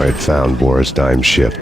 I had found Boris Dime's ship.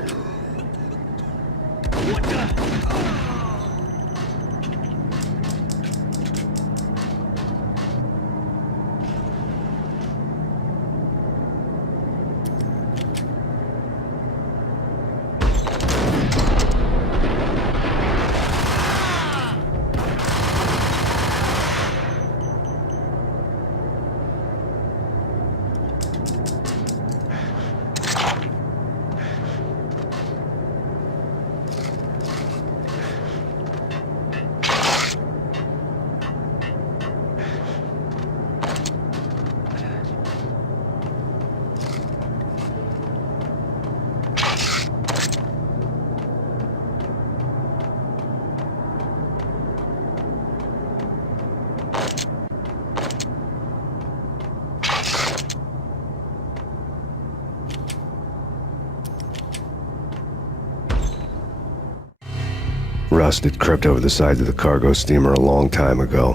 Rust had crept over the sides of the cargo steamer a long time ago.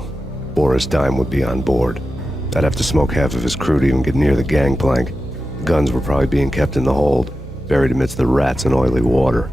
Boris Dime would be on board. I'd have to smoke half of his crew to even get near the gangplank. The guns were probably being kept in the hold, buried amidst the rats and oily water.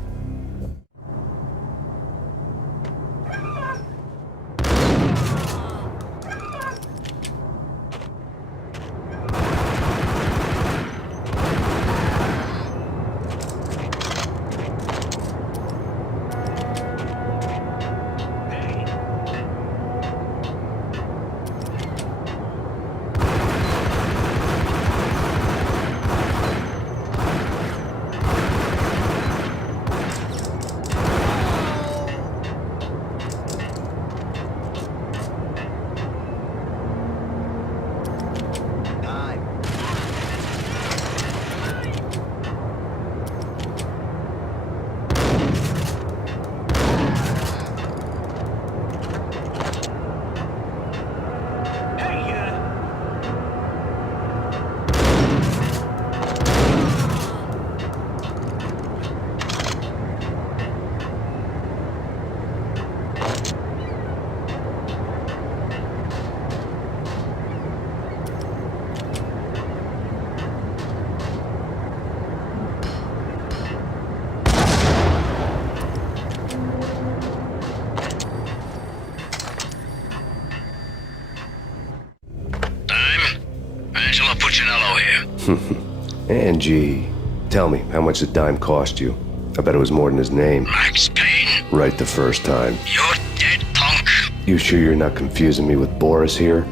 Angie, tell me, how much did Dime cost you? I bet it was more than his name. Max Payne. Right the first time. You're dead, punk. You sure you're not confusing me with Boris here?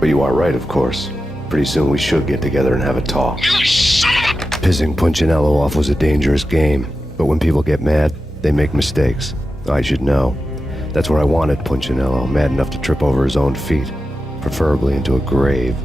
But you are right, of course. Pretty soon we should get together and have a talk. You son of a... Pissing Punchinello off was a dangerous game, but when people get mad, they make mistakes. I should know. That's where I wanted Punchinello, mad enough to trip over his own feet, preferably into a grave.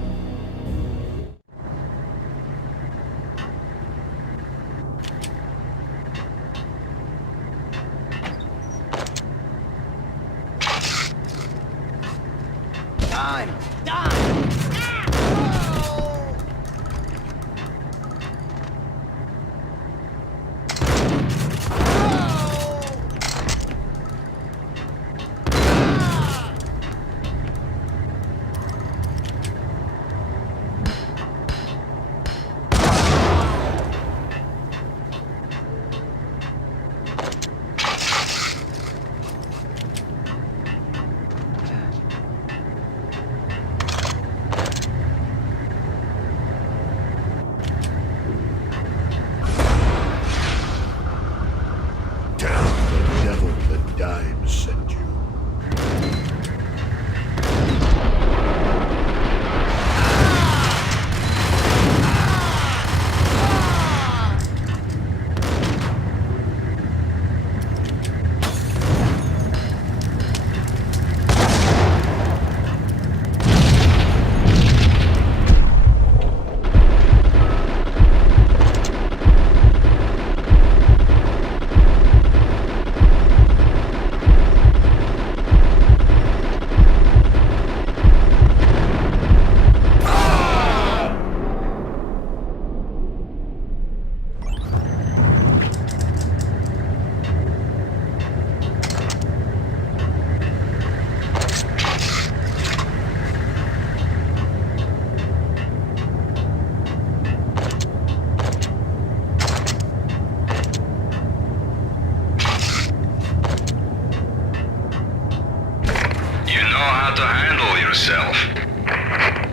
how to handle yourself.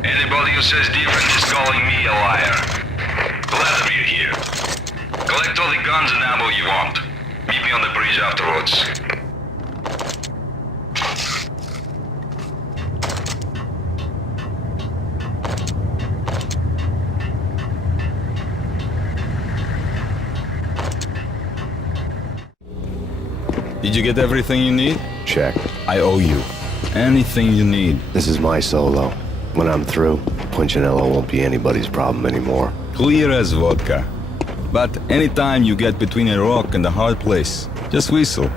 Anybody who says different is calling me a liar. Glad to be here. Collect all the guns and ammo you want. Meet me on the bridge afterwards. Did you get everything you need? Check. I owe you. Anything you need. This is my solo. When I'm through, Punchinello won't be anybody's problem anymore. Clear as vodka. But anytime you get between a rock and a hard place, just whistle.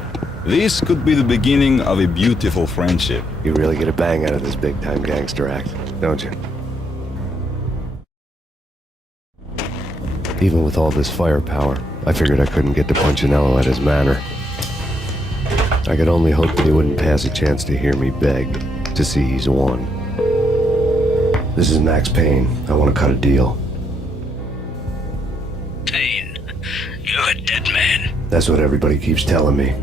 This could be the beginning of a beautiful friendship. You really get a bang out of this big-time gangster act, don't you? Even with all this firepower, I figured I couldn't get to Punchinello at his manor. I could only hope that he wouldn't pass a chance to hear me beg, to see he's won. This is Max Payne. I want to cut a deal. Payne, you're a dead man. That's what everybody keeps telling me.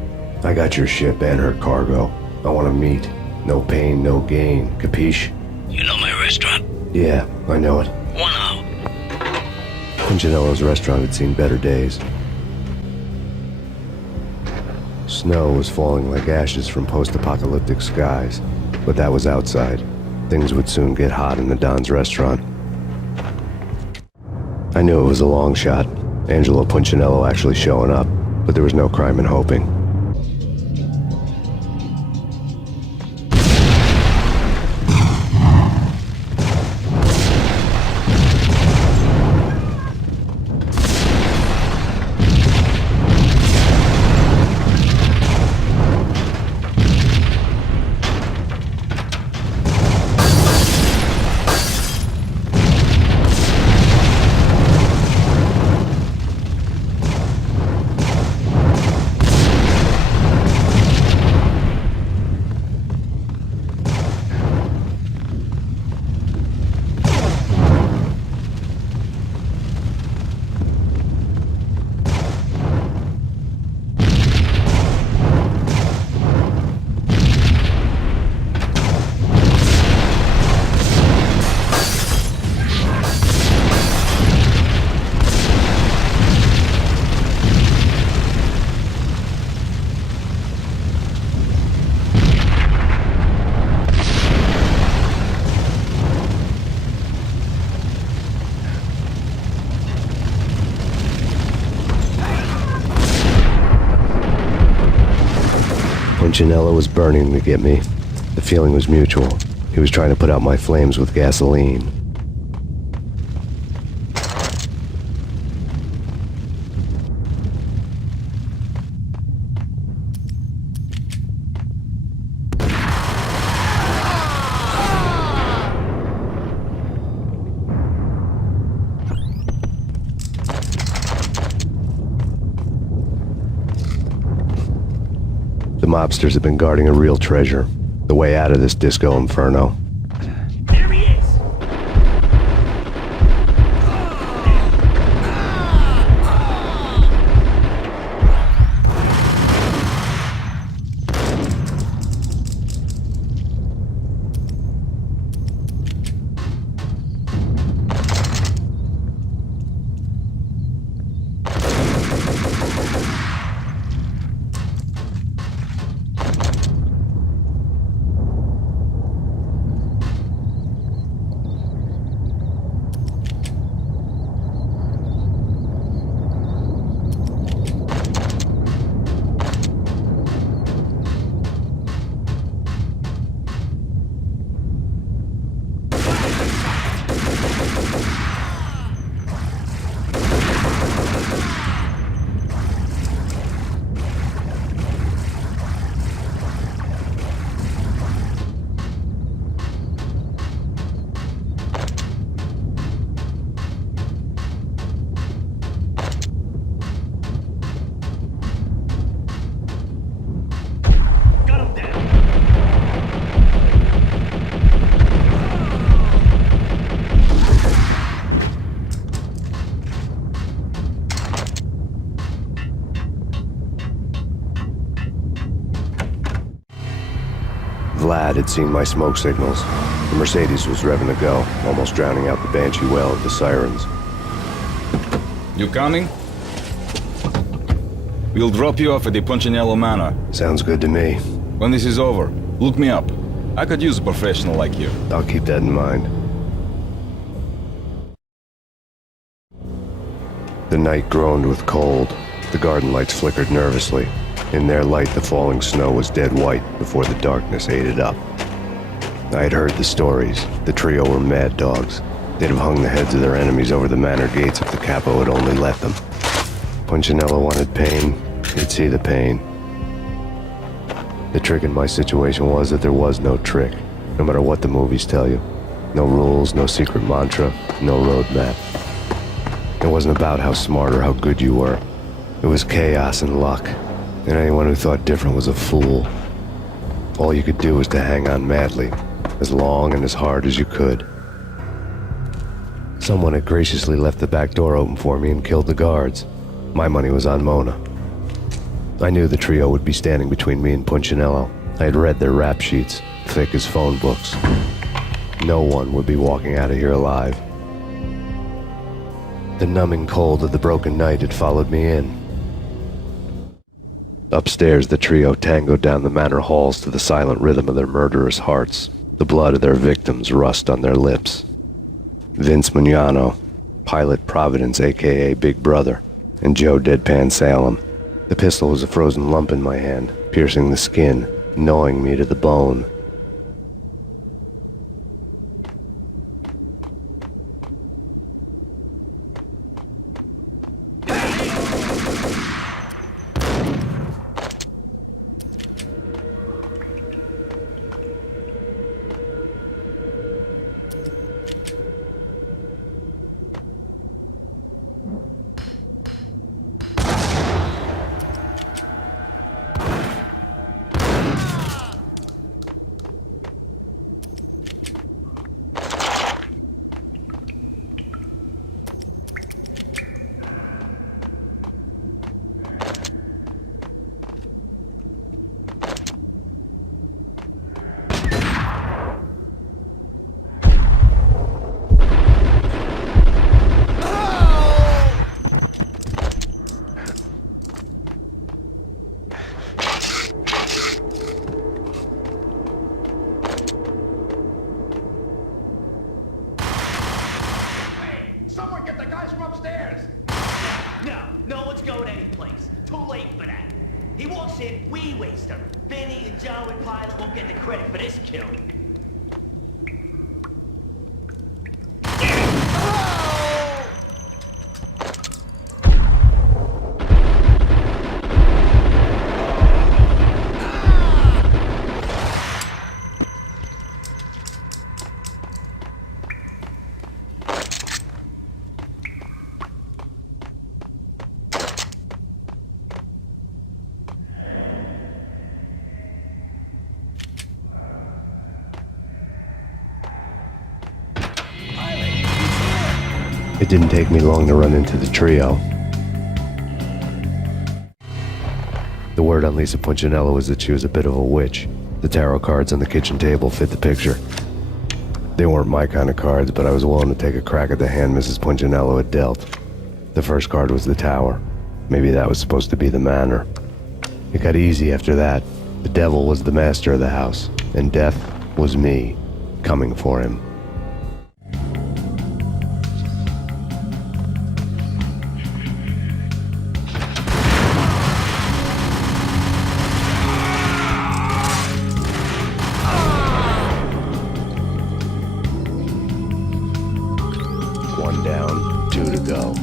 I got your ship and her cargo. I want to meet. No pain, no gain. Capiche? You know my restaurant? Yeah, I know it. 1 hour. Punchinello's restaurant had seen better days. Snow was falling like ashes from post-apocalyptic skies, but that was outside. Things would soon get hot in the Don's restaurant. I knew it was a long shot, Angelo Punchinello actually showing up, but there was no crime in hoping. Punchinello was burning to get me. The feeling was mutual. He was trying to put out my flames with gasoline. The mobsters have been guarding a real treasure, the way out of this disco inferno. There he is! lad had seen my smoke signals. The Mercedes was revving to go, almost drowning out the banshee wail of the sirens. You coming? We'll drop you off at the Punchinello Manor. Sounds good to me. When this is over, look me up. I could use a professional like you. I'll keep that in mind. The night groaned with cold. The garden lights flickered nervously. In their light, the falling snow was dead white before the darkness ate it up. I had heard the stories. The trio were mad dogs. They'd have hung the heads of their enemies over the manor gates if the capo had only let them. Punchinello wanted Payne. He'd see the pain. The trick in my situation was that there was no trick, no matter what the movies tell you. No rules, no secret mantra, no roadmap. It wasn't about how smart or how good you were. It was chaos and luck, and anyone who thought different was a fool. All you could do was to hang on madly, as long and as hard as you could. Someone had graciously left the back door open for me and killed the guards. My money was on Mona. I knew the trio would be standing between me and Punchinello. I had read their rap sheets, thick as phone books. No one would be walking out of here alive. The numbing cold of the broken night had followed me in. Upstairs, the trio tangoed down the manor halls to the silent rhythm of their murderous hearts, the blood of their victims rust on their lips. Vince Mugnano, Pilot Providence, a.k.a. Big Brother, and Joe Deadpan Salem. The pistol was a frozen lump in my hand, piercing the skin, gnawing me to the bone. Someone get the guys from upstairs! No one's going anyplace. Too late for that. He walks in, we waste him. Benny and Joe and Pilot won't get the credit for this kill. It didn't take me long to run into the trio. The word on Lisa Punchinello was that she was a bit of a witch. The tarot cards on the kitchen table fit the picture. They weren't my kind of cards, but I was willing to take a crack at the hand Mrs. Punchinello had dealt. The first card was the tower. Maybe that was supposed to be the manor. It got easy after that. The devil was the master of the house, and death was me, coming for him. One down, two to go.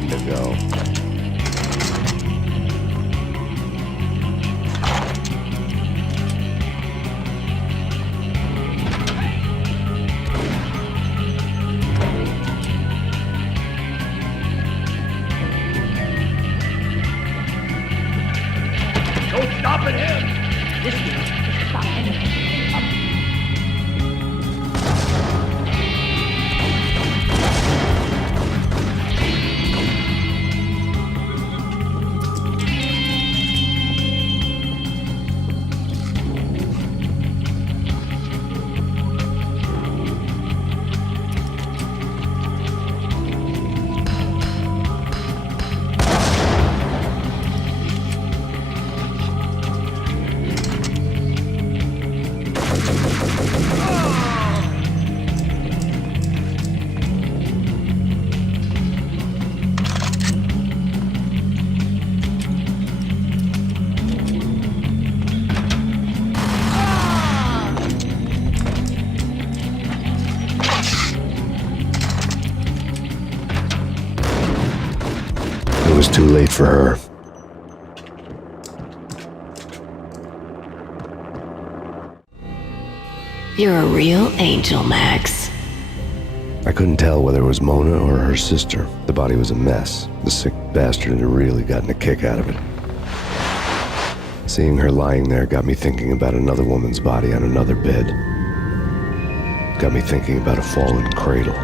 one to go. No stopping him! This dude is stop anything. Up. It was too late for her. You're a real angel, Max. I couldn't tell whether it was Mona or her sister. The body was a mess. The sick bastard had really gotten a kick out of it. Seeing her lying there got me thinking about another woman's body on another bed. Got me thinking about a fallen cradle.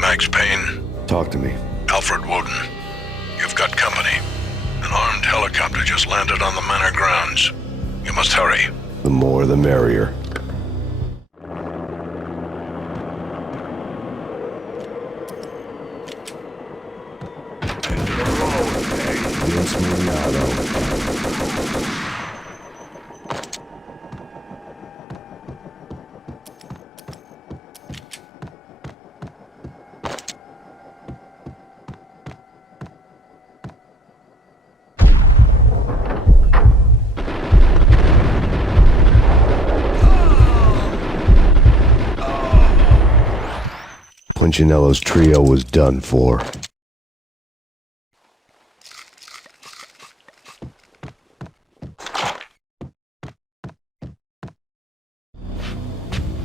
Max Payne, Talk to me. Alfred Woden. You've got company. An armed helicopter just landed on the manor grounds. You must hurry. The more the merrier. Dios mío. Punchinello's trio was done for.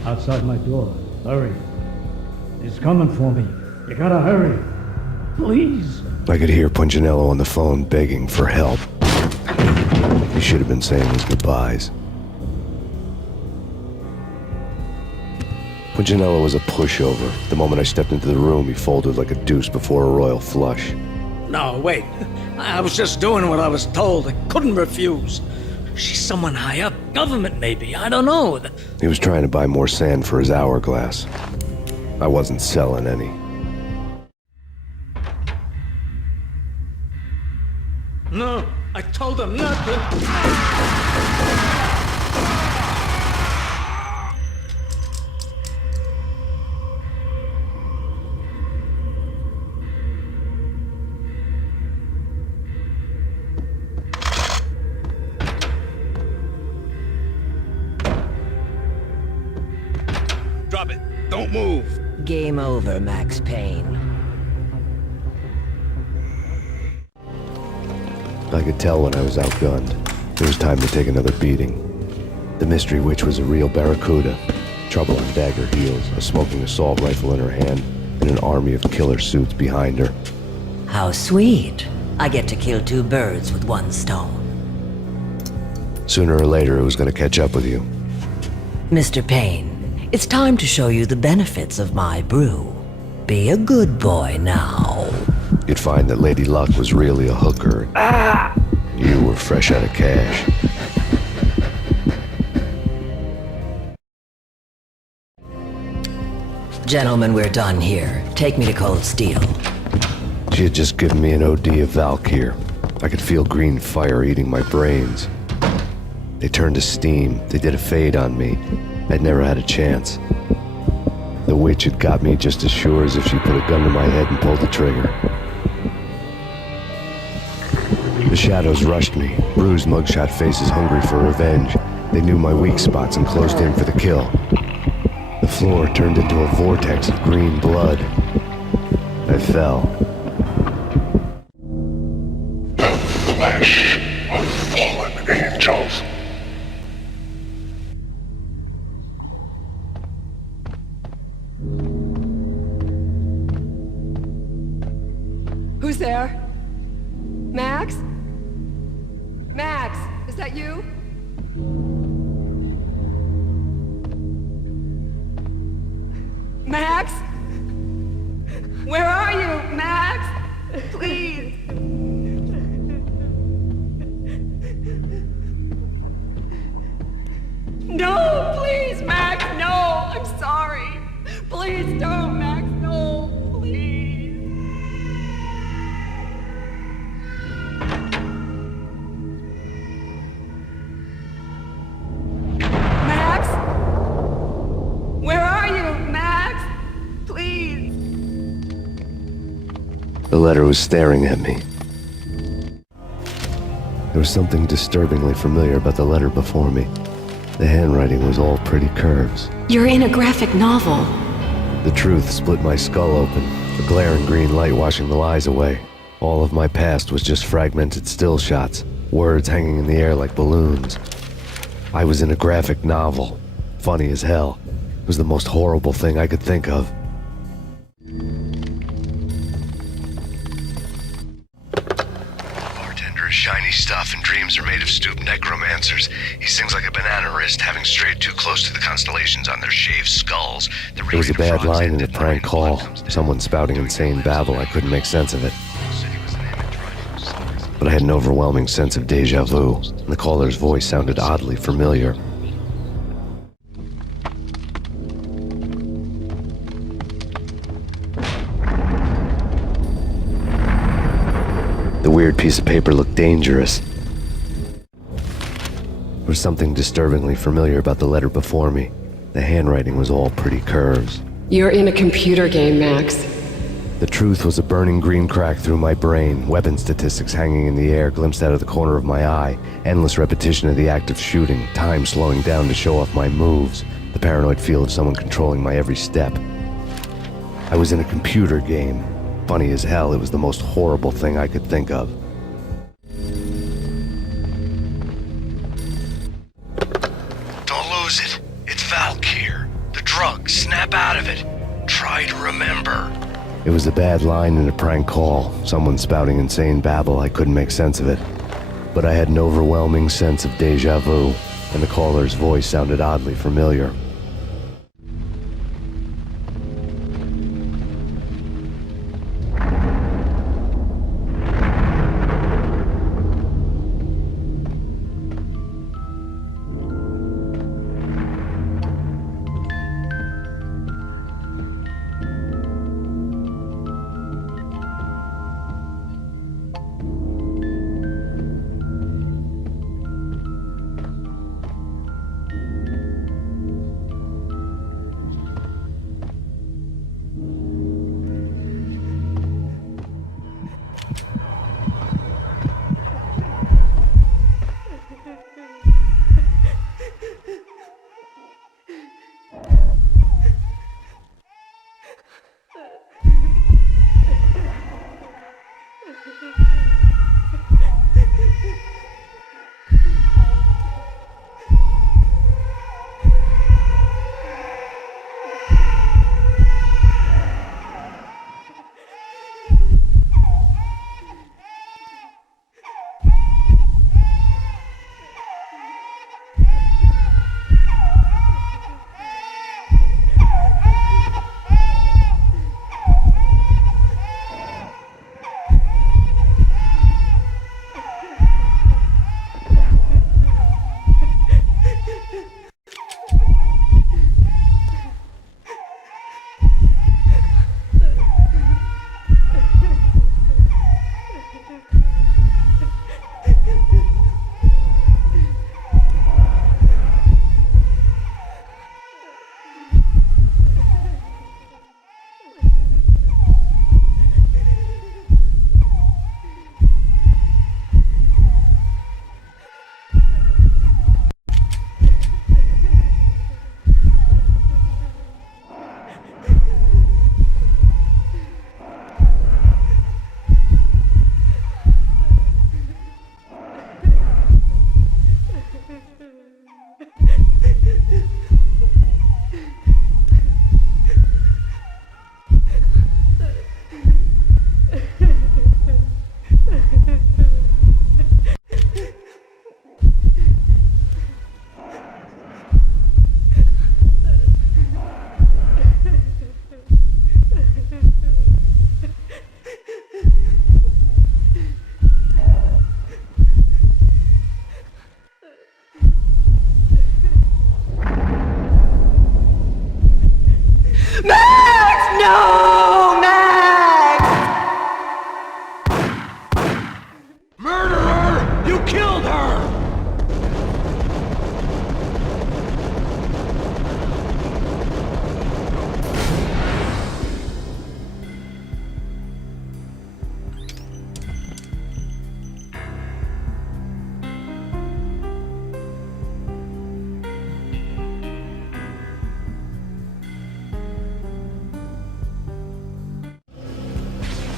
Outside my door. Hurry. He's coming for me. You gotta hurry. Please. I could hear Punchinello on the phone begging for help. He should have been saying his goodbyes. Punchinello was a pushover. The moment I stepped into the room, he folded like a deuce before a royal flush. No, wait. I was just doing what I was told. I couldn't refuse. She's someone high up. Government, maybe. I don't know. He was trying to buy more sand for his hourglass. I wasn't selling any. No, I told him not to. Drop it. Don't move. Game over, Max Payne. I could tell when I was outgunned. It was time to take another beating. The mystery witch was a real barracuda. Trouble on dagger heels, a smoking assault rifle in her hand, and an army of killer suits behind her. How sweet. I get to kill two birds with one stone. Sooner or later, it was going to catch up with you. Mr. Payne, it's time to show you the benefits of my brew. Be a good boy now. You'd find that Lady Luck was really a hooker. You were fresh out of cash. Gentlemen, we're done here. Take me to Cold Steel. She had just given me an OD of Valkyr. I could feel green fire eating my brains. They turned to steam. They did a fade on me. I'd never had a chance. The witch had got me just as sure as if she put a gun to my head and pulled the trigger. The shadows rushed me, bruised mugshot faces hungry for revenge. They knew my weak spots and closed in for the kill. The floor turned into a vortex of green blood. I fell. The flesh of fallen angels. Who's there? Max? Max, is that you? Max? Where are you, Max? Please. No, please, Max, no. I'm sorry. Please don't, Max, no, please. Max? Where are you, Max? Please. The letter was staring at me. There was something disturbingly familiar about the letter before me. The handwriting was all pretty curves. You're in a graphic novel. The truth split my skull open, the glaring green light washing the lies away. All of my past was just fragmented still shots, words hanging in the air like balloons. I was in a graphic novel. Funny as hell. It was the most horrible thing I could think of. Bartender is shiny stuff and dreams are made of stooped necromancers. He sings like a banana wrist, having strayed too close to the constellations on their shaved skulls. There was a bad line in a prank call. Someone spouting insane babble. I couldn't make sense of it. But I had an overwhelming sense of deja vu, and the caller's voice sounded oddly familiar. The weird piece of paper looked dangerous. There was something disturbingly familiar about the letter before me. The handwriting was all pretty curves. You're in a computer game, Max. The truth was a burning green crack through my brain, weapon statistics hanging in the air, glimpsed out of the corner of my eye, endless repetition of the act of shooting, time slowing down to show off my moves, the paranoid feel of someone controlling my every step. I was in a computer game. Funny as hell, it was the most horrible thing I could think of. Don't lose it. It's Valkyr. The drug. Snap out of it. Try to remember. It was a bad line in a prank call, someone spouting insane babble. I couldn't make sense of it. But I had an overwhelming sense of deja vu, and the caller's voice sounded oddly familiar.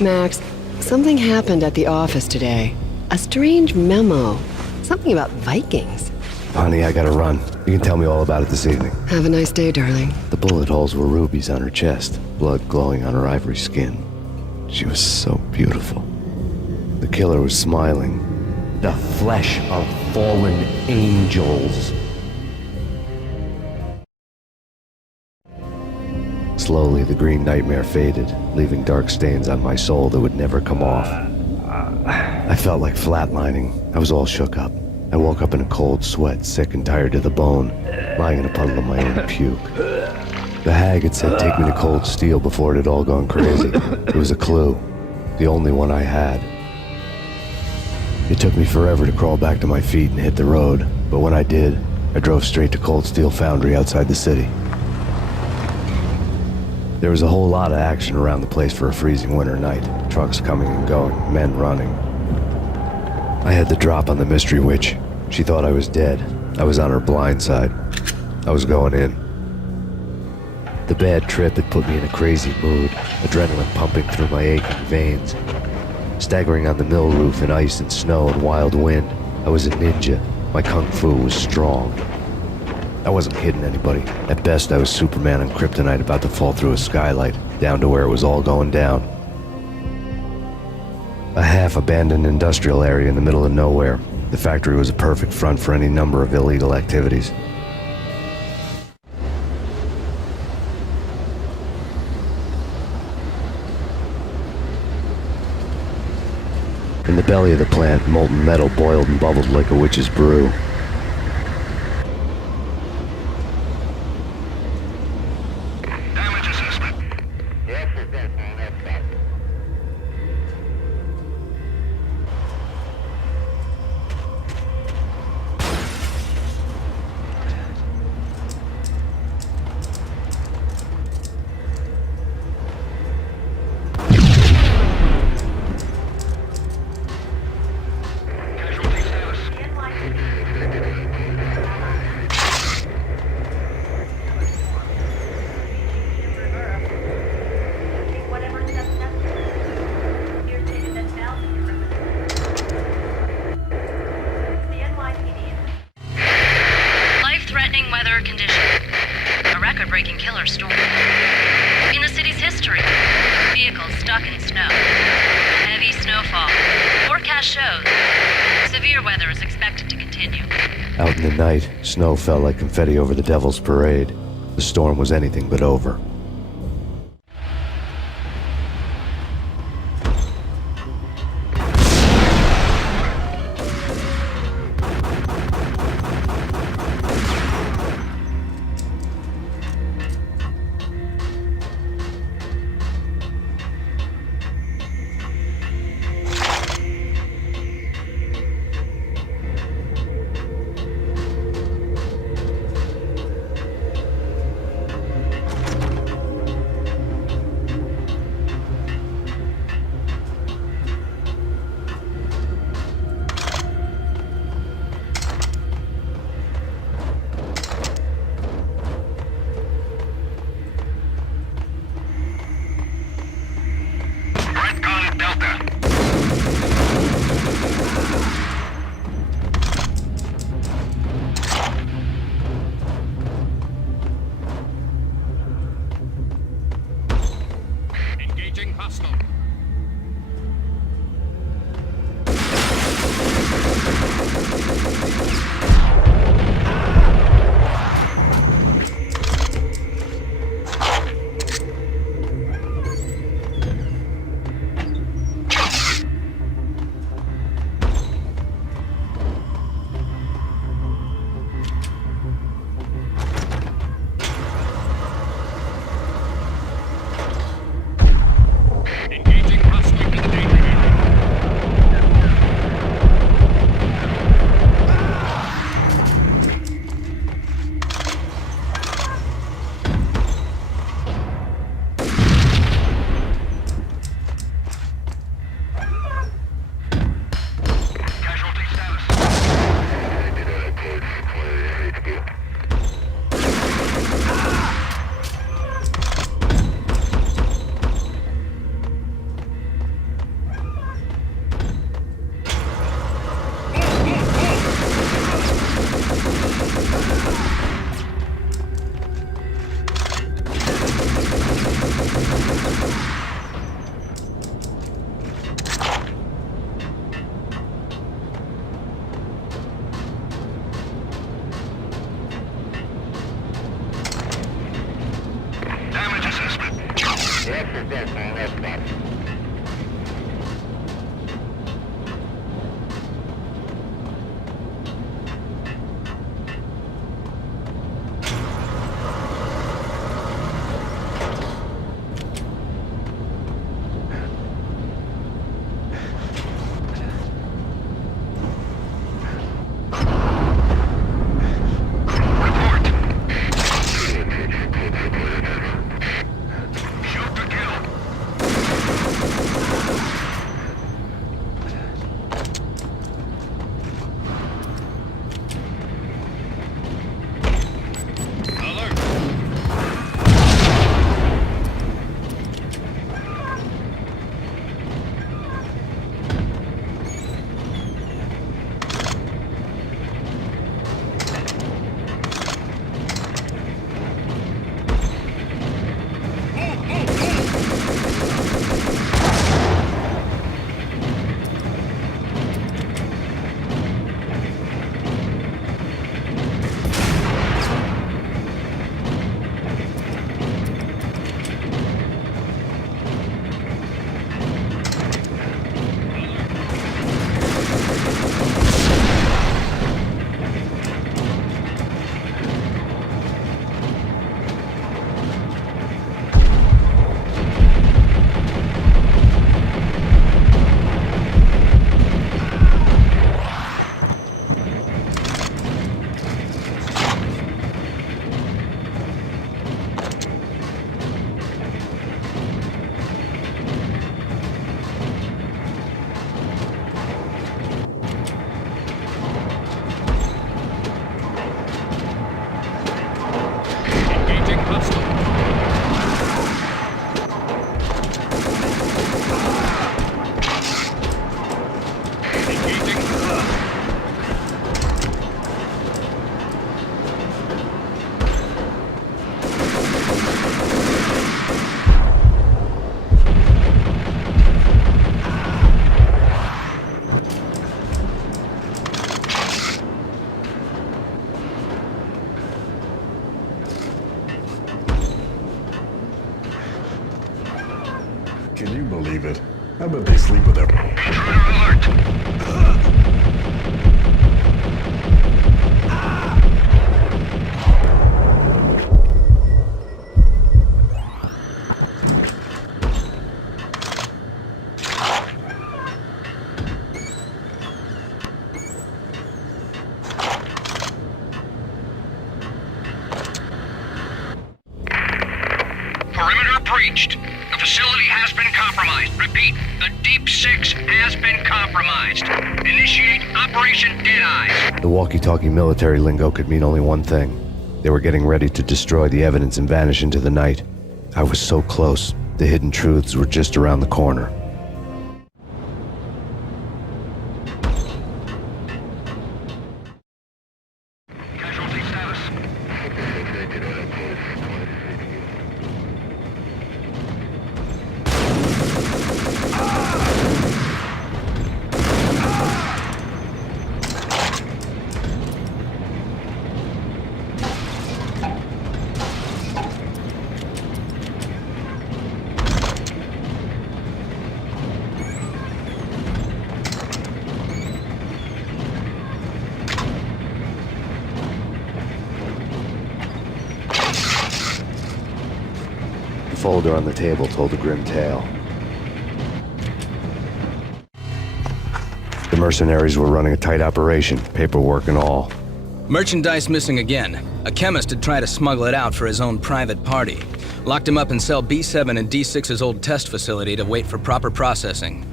Max, something happened at the office today. A strange memo. Something about Vikings. Honey, I gotta run. You can tell me all about it this evening. Have a nice day, darling. The bullet holes were rubies on her chest, blood glowing on her ivory skin. She was so beautiful. The killer was smiling. The flesh of fallen angels. Slowly, the green nightmare faded, leaving dark stains on my soul that would never come off. I felt like flatlining. I was all shook up. I woke up in a cold sweat, sick and tired to the bone, lying in a puddle of my own puke. The hag had said take me to Cold Steel before it had all gone crazy. It was a clue, the only one I had. It took me forever to crawl back to my feet and hit the road, but when I did, I drove straight to Cold Steel Foundry outside the city. There was a whole lot of action around the place for a freezing winter night. Trucks coming and going, men running. I had the drop on the mystery witch. She thought I was dead. I was on her blind side. I was going in. The bad trip had put me in a crazy mood, adrenaline pumping through my aching veins. Staggering on the mill roof in ice and snow and wild wind, I was a ninja. My kung fu was strong. I wasn't kidding anybody. At best, I was Superman on kryptonite about to fall through a skylight, down to where it was all going down. A half-abandoned industrial area in the middle of nowhere. The factory was a perfect front for any number of illegal activities. In the belly of the plant, molten metal boiled and bubbled like a witch's brew. Damage assessment. Life-threatening weather conditions. A record-breaking killer storm. In the city's history, vehicles stuck in snow. Heavy snowfall. Forecast shows severe weather is expected to continue. Out in the night, snow fell like confetti over the Devil's Parade. The storm was anything but over. Engage. Can you believe it? I bet they sleep with their... Perimeter breached. The facility has been compromised. Repeat, the Deep Six has been compromised. Initiate Operation Deadeye. The walkie-talkie military lingo could mean only one thing. They were getting ready to destroy the evidence and vanish into the night. I was so close. The hidden truths were just around the corner. Casualty status. The folder on the table told a grim tale. The mercenaries were running a tight operation, paperwork and all. Merchandise missing again. A chemist had tried to smuggle it out for his own private party. Locked him up in cell B7 in D6's old test facility to wait for proper processing.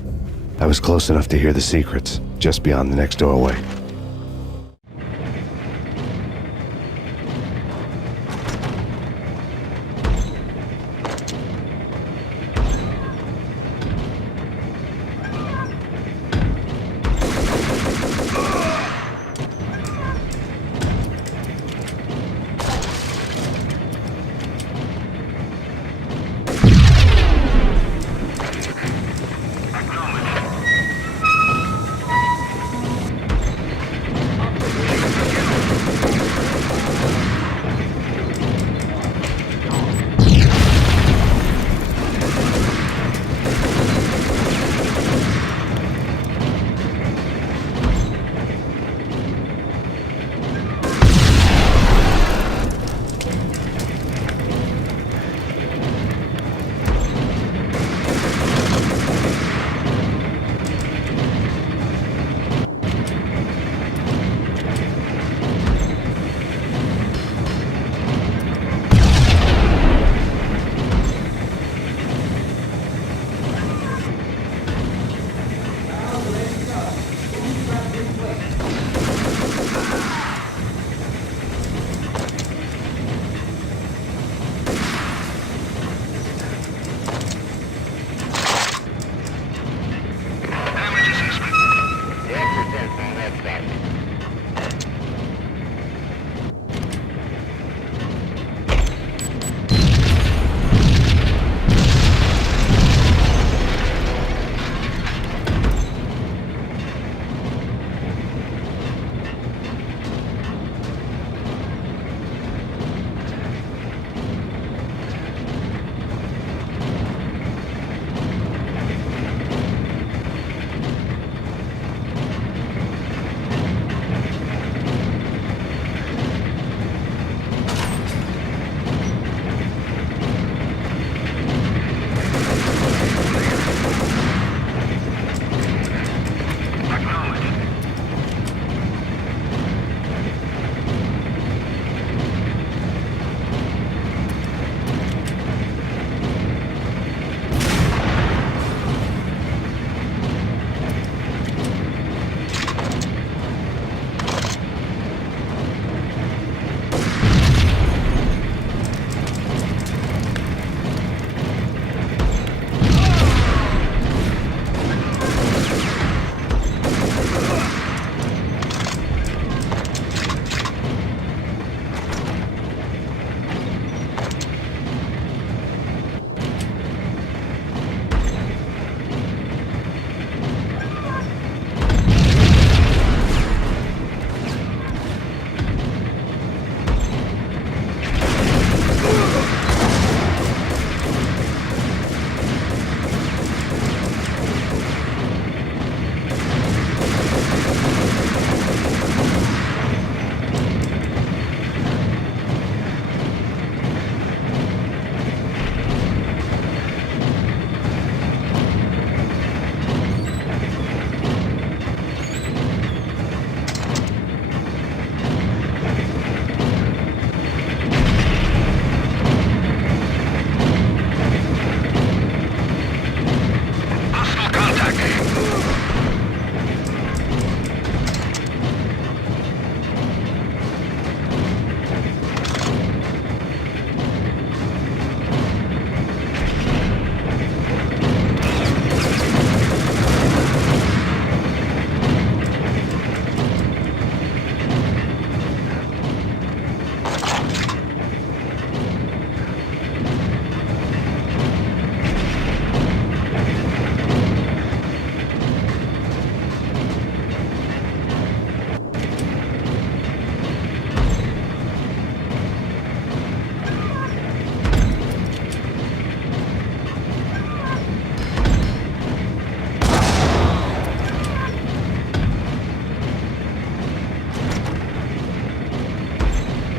I was close enough to hear the secrets, just beyond the next doorway.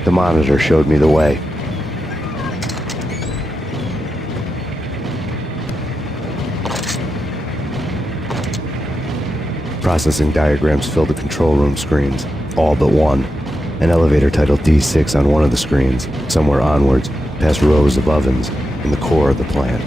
The monitor showed me the way. Processing diagrams filled the control room screens, all but one. An elevator titled D6 on one of the screens, somewhere onwards, past rows of ovens, in the core of the plant.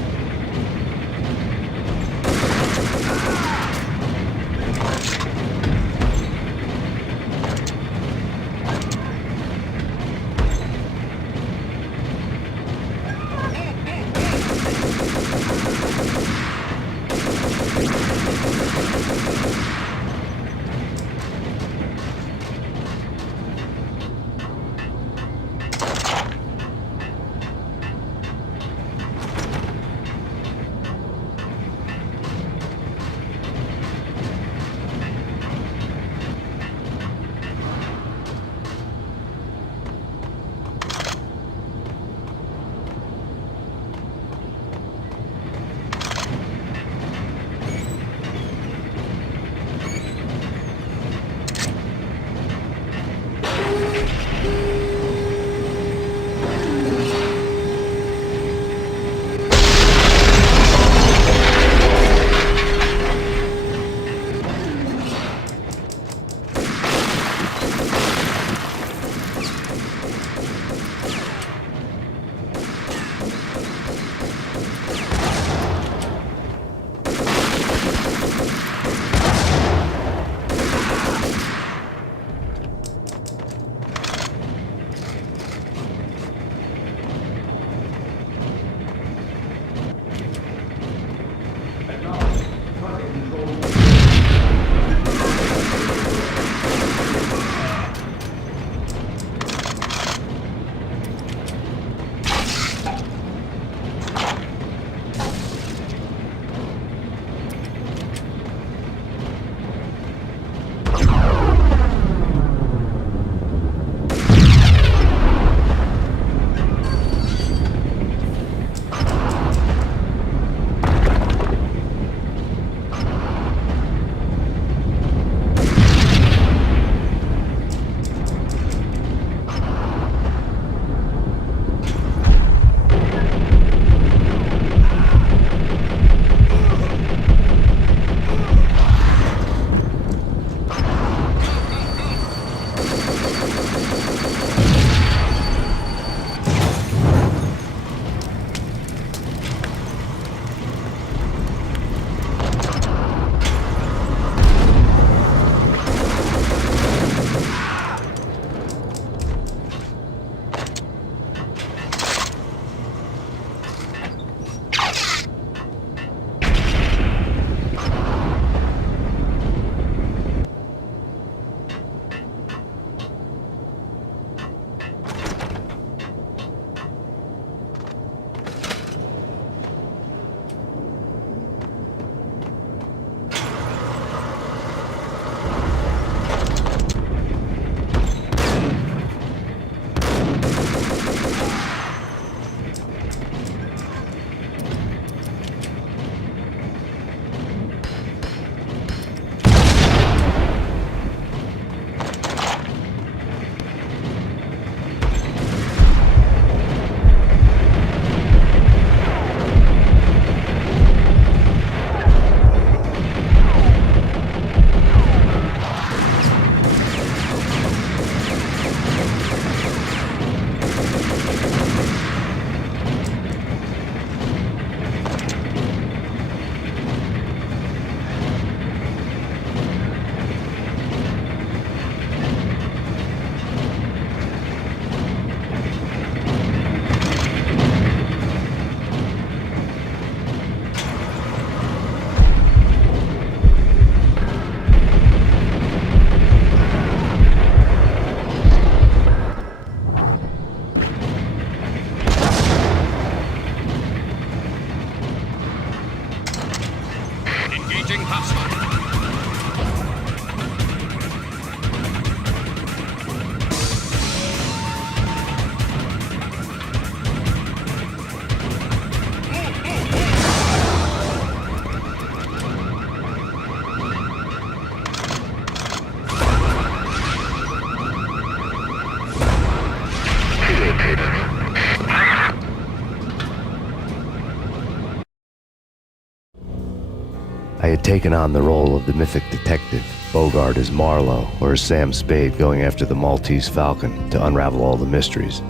I had taken on the role of the mythic detective, Bogart as Marlowe or as Sam Spade going after the Maltese Falcon to unravel all the mysteries.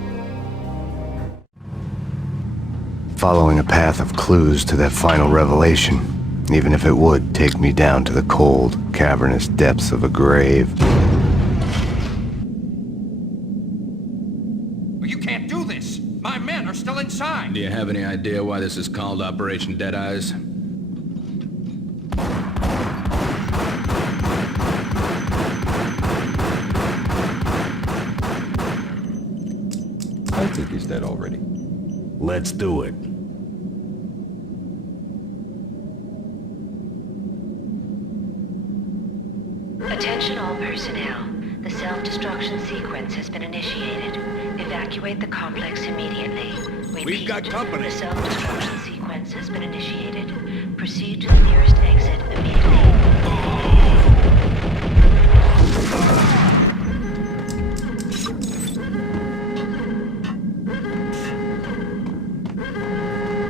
Following a path of clues to that final revelation, even if it would take me down to the cold, cavernous depths of a grave. You can't do this! My men are still inside! Do you have any idea why this is called Operation Deadeyes? I think he's dead already. Let's do it. Attention all personnel. The self-destruction sequence has been initiated. Evacuate the complex immediately. Repeat, We've got company. The self-destruction sequence has been initiated. Proceed to the nearest exit immediately.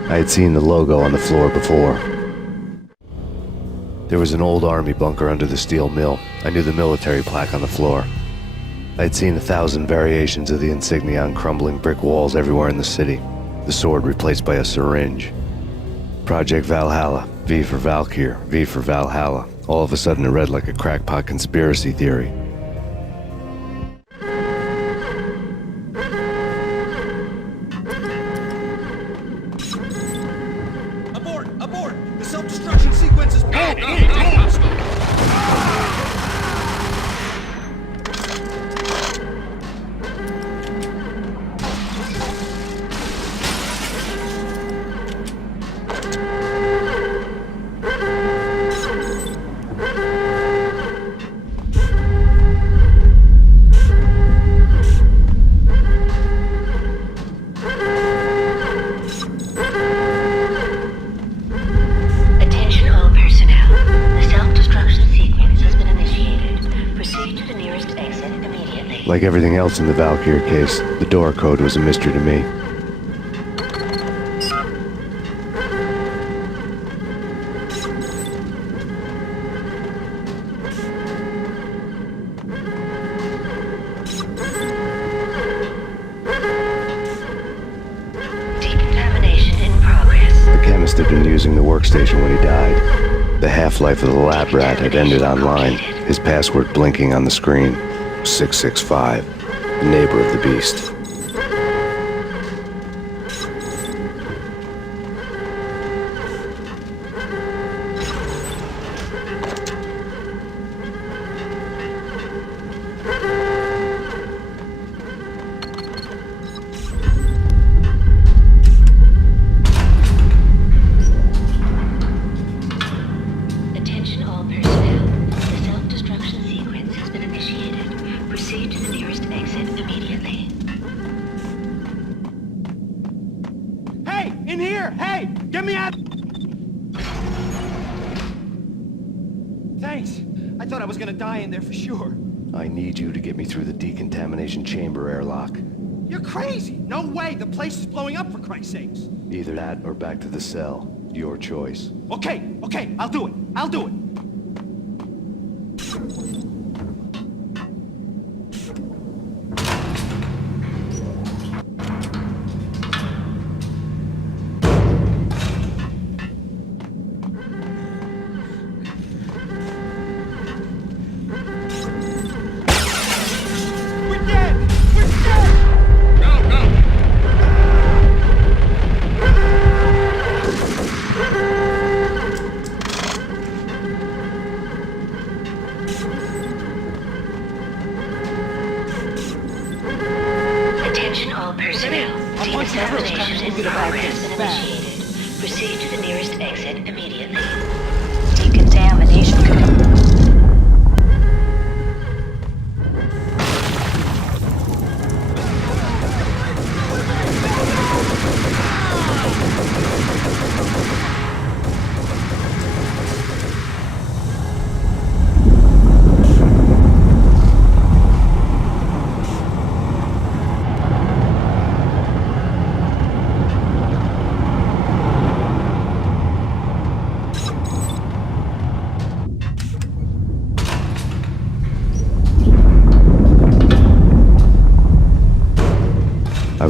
I had seen the logo on the floor before. There was an old army bunker under the steel mill. I knew the military plaque on the floor. I had seen 1,000 variations of the insignia on crumbling brick walls everywhere in the city. The sword replaced by a syringe. Project Valhalla, V for Valkyr, V for Valhalla. All of a sudden it read like a crackpot conspiracy theory. Abort! Abort! The self-destruction sequence is... Attention all personnel. The self-destruction sequence has been initiated. Proceed to the nearest exit immediately. Like everything else in the Valkyr case, the door code was a mystery to me. Decontamination in progress. The chemist had been using the workstation when he died. The half-life of the lab rat had ended online, his password blinking on the screen. 665, the neighbor of the beast. Attention all personnel. The self-destruction sequence has been initiated. Proceed to the nearest exit immediately. Hey! In here! Hey! Get me out! Thanks. I thought I was gonna die in there for sure. I need you to get me through the decontamination chamber airlock. You're crazy! No way! The place is blowing up, for Christ's sakes! Either that or back to the cell. Your choice. Okay, okay, I'll do it. I'll do it. We're dead! We're dead! Go, go! Attention all personnel. Decontamination in progress has been initiated. Proceed to the nearest exit immediately. Decontamination.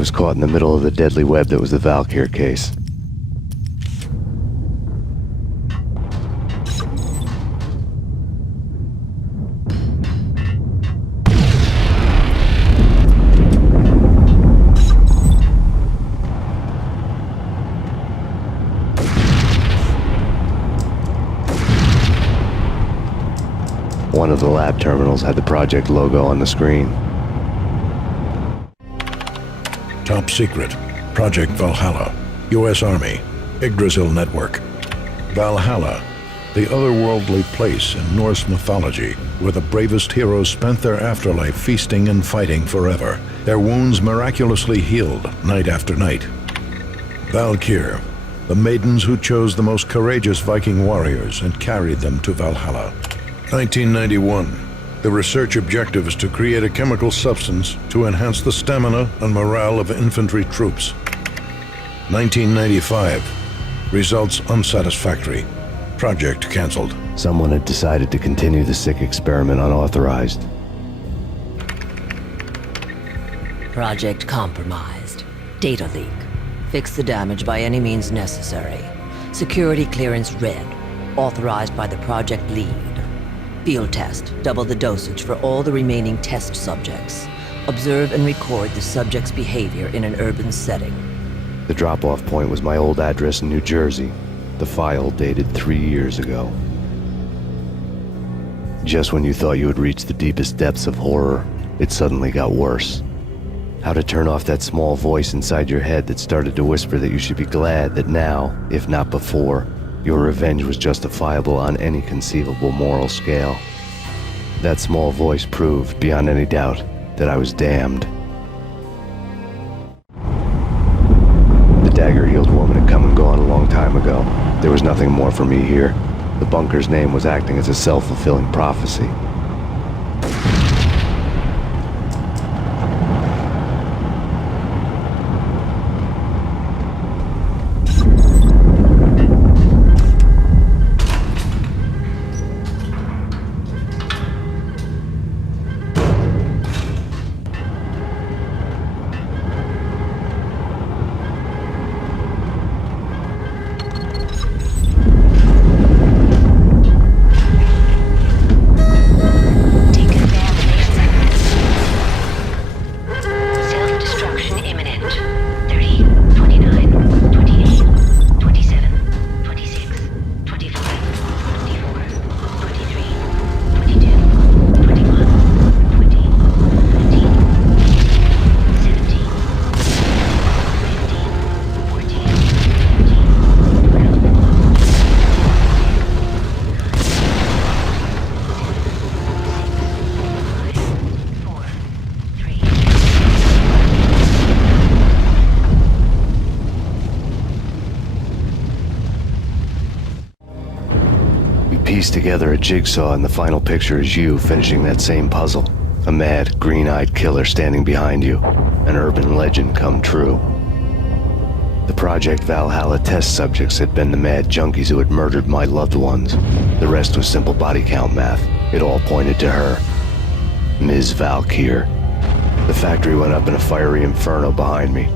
was caught in the middle of the deadly web that was the Valkyr case. One of the lab terminals had the project logo on the screen. Top secret. Project Valhalla. U.S. Army. Yggdrasil Network. Valhalla, the otherworldly place in Norse mythology where the bravest heroes spent their afterlife feasting and fighting forever, their wounds miraculously healed night after night. Valkyr, the maidens who chose the most courageous Viking warriors and carried them to Valhalla. 1991. The research objective is to create a chemical substance to enhance the stamina and morale of infantry troops. 1995. Results unsatisfactory. Project cancelled. Someone had decided to continue the sick experiment unauthorized. Project compromised. Data leak. Fix the damage by any means necessary. Security clearance red. Authorized by the project lead. Field test. Double the dosage for all the remaining test subjects. Observe and record the subject's behavior in an urban setting. The drop-off point was my old address in New Jersey. The file dated 3 years ago. Just when you thought you had reached the deepest depths of horror, it suddenly got worse. How to turn off that small voice inside your head that started to whisper that you should be glad that now, if not before, your revenge was justifiable on any conceivable moral scale. That small voice proved, beyond any doubt, that I was damned. The dagger-heeled woman had come and gone a long time ago. There was nothing more for me here. The bunker's name was acting as a self-fulfilling prophecy. Piece together a jigsaw, and the final picture is you finishing that same puzzle. A mad, green-eyed killer standing behind you. An urban legend come true. The Project Valhalla test subjects had been the mad junkies who had murdered my loved ones. The rest was simple body count math. It all pointed to her. Ms. Valkyr. The factory went up in a fiery inferno behind me.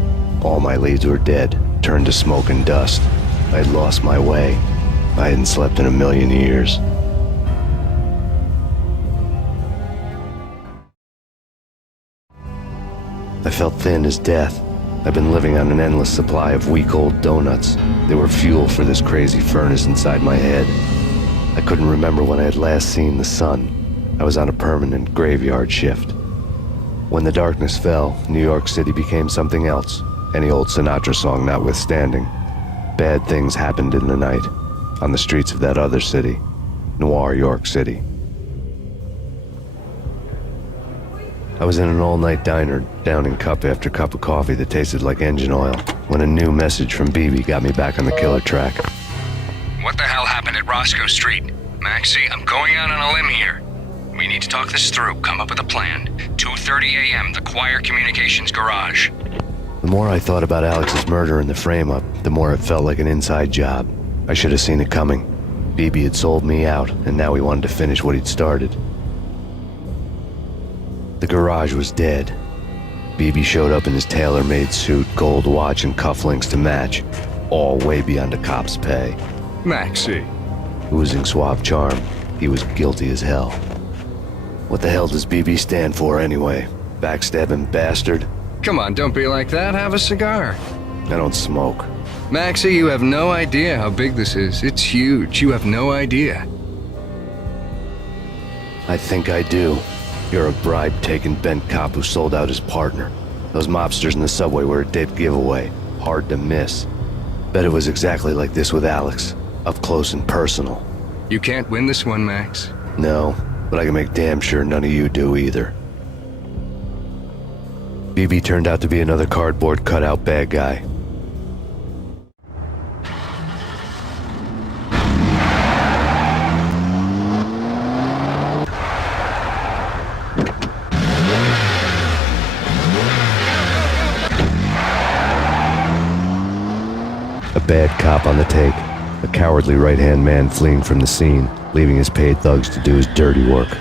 All my leads were dead, turned to smoke and dust. I had lost my way. I hadn't slept in a million years. I felt thin as death. I've been living on an endless supply of week-old donuts. They were fuel for this crazy furnace inside my head. I couldn't remember when I had last seen the sun. I was on a permanent graveyard shift. When the darkness fell, New York City became something else, any old Sinatra song notwithstanding. Bad things happened in the night. On the streets of that other city, Noir York City. I was in an all-night diner, downing cup after cup of coffee that tasted like engine oil, when a new message from BB got me back on the killer track. What the hell happened at Roscoe Street? Maxie, I'm going out on a limb here. We need to talk this through, come up with a plan. 2:30 a.m., the Choir Communications Garage. The more I thought about Alex's murder and the frame-up, the more it felt like an inside job. I should have seen it coming. BB had sold me out, and now he wanted to finish what he'd started. The garage was dead. BB showed up in his tailor-made suit, gold watch, and cufflinks to match, all way beyond a cop's pay. Maxie. Oozing suave charm, he was guilty as hell. What the hell does BB stand for anyway? Backstabbing bastard? Come on, don't be like that. Have a cigar. I don't smoke. Maxie, you have no idea how big this is. It's huge. You have no idea. I think I do. You're a bribe-taking bent cop who sold out his partner. Those mobsters in the subway were a dead giveaway. Hard to miss. Bet it was exactly like this with Alex. Up close and personal. You can't win this one, Max. No, but I can make damn sure none of you do either. BB turned out to be another cardboard cutout bad guy. A bad cop on the take, a cowardly right-hand man fleeing from the scene, leaving his paid thugs to do his dirty work.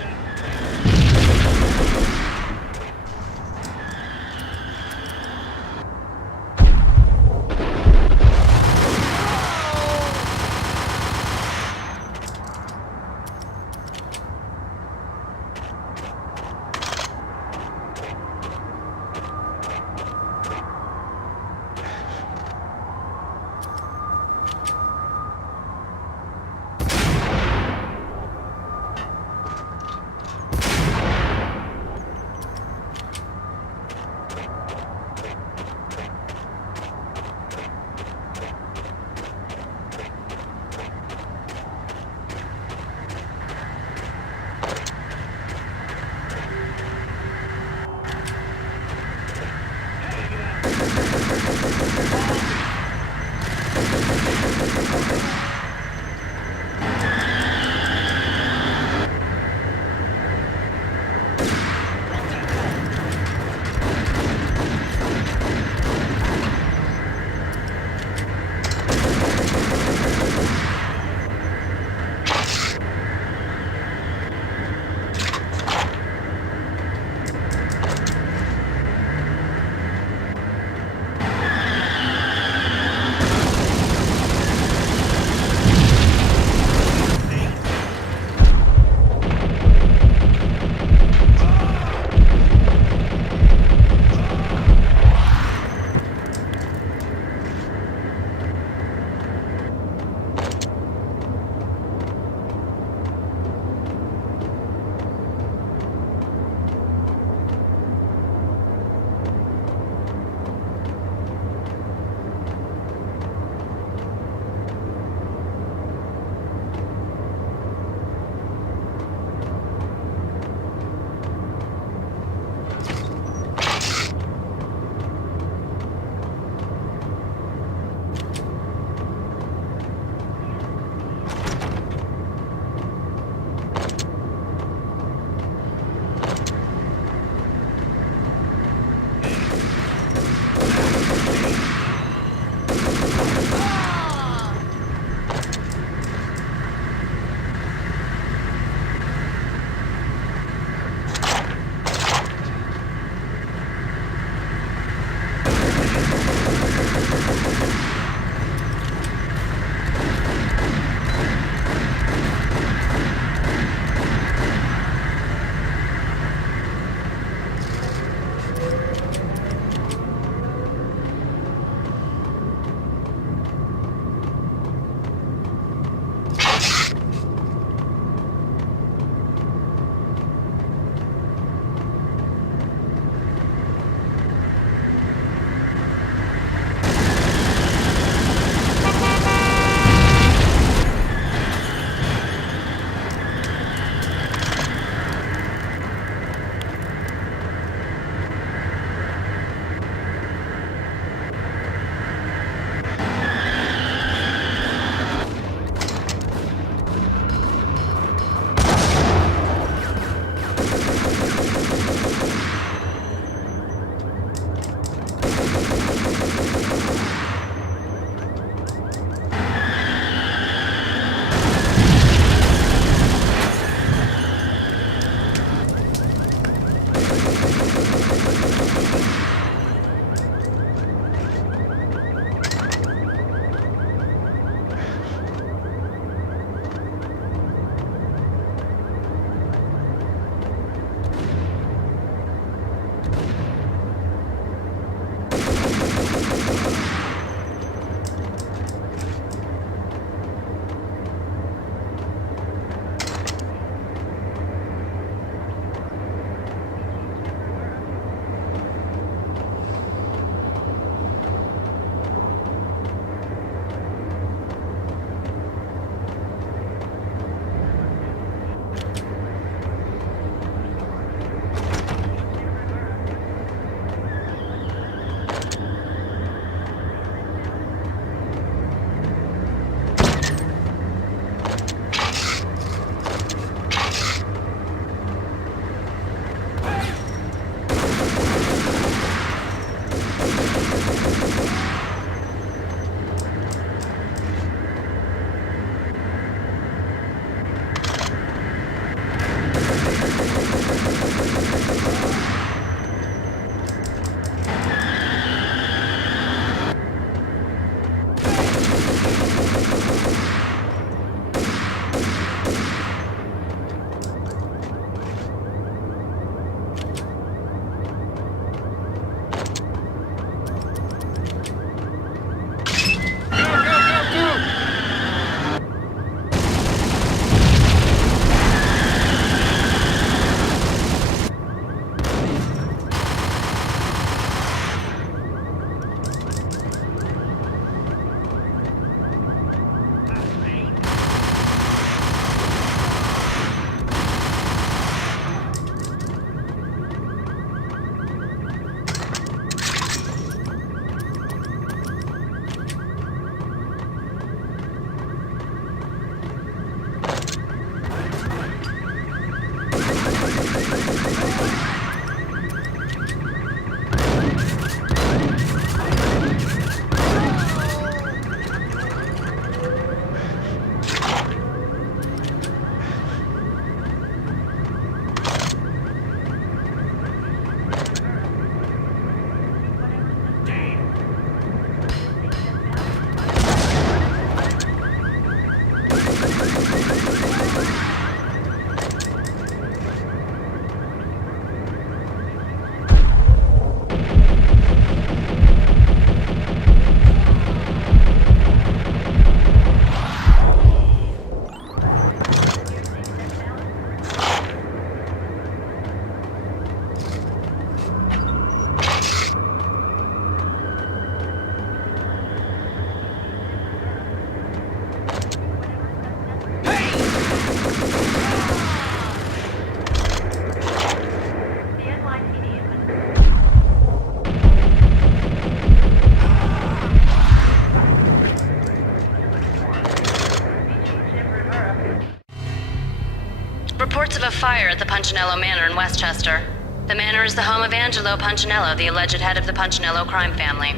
reports of a fire at the Punchinello Manor in Westchester. The manor is the home of Angelo Punchinello, the alleged head of the Punchinello crime family.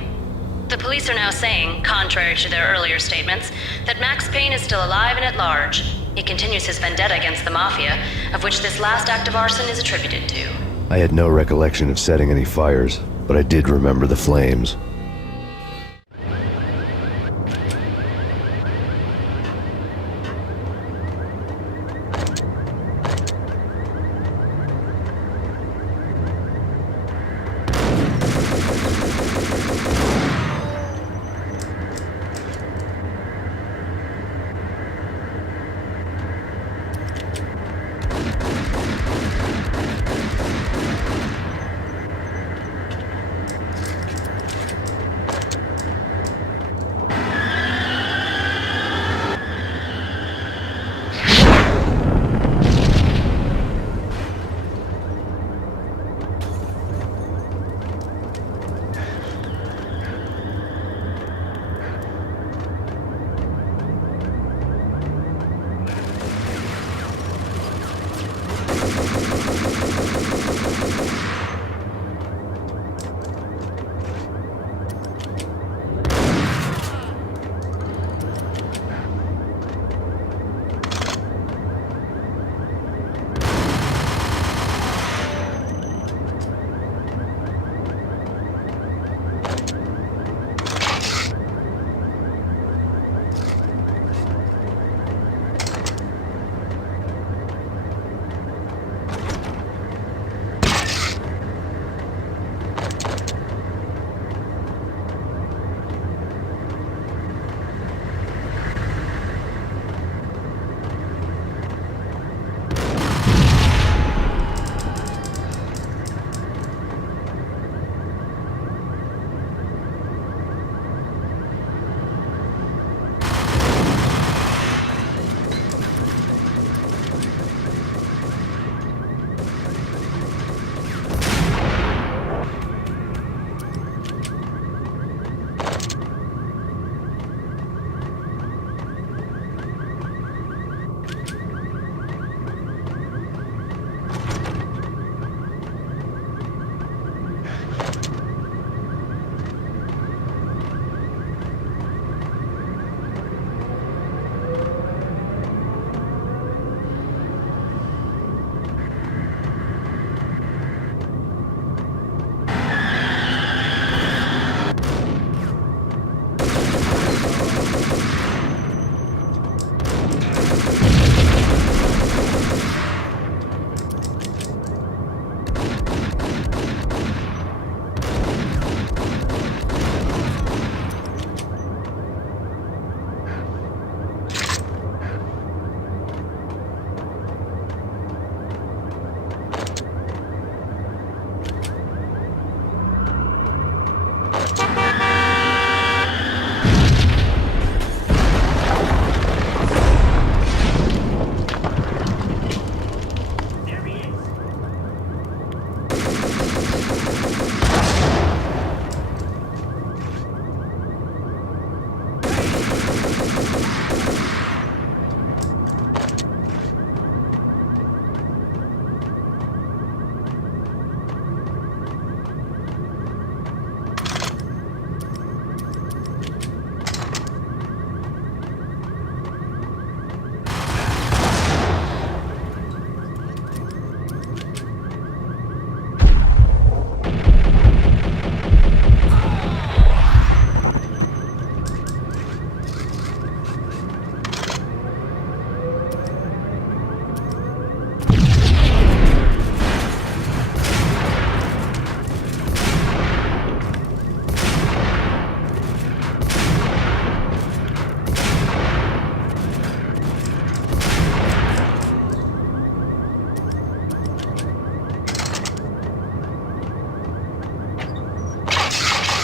The police are now saying, contrary to their earlier statements, that Max Payne is still alive and at large. He continues his vendetta against the Mafia, of which this last act of arson is attributed to. I had no recollection of setting any fires, but I did remember the flames.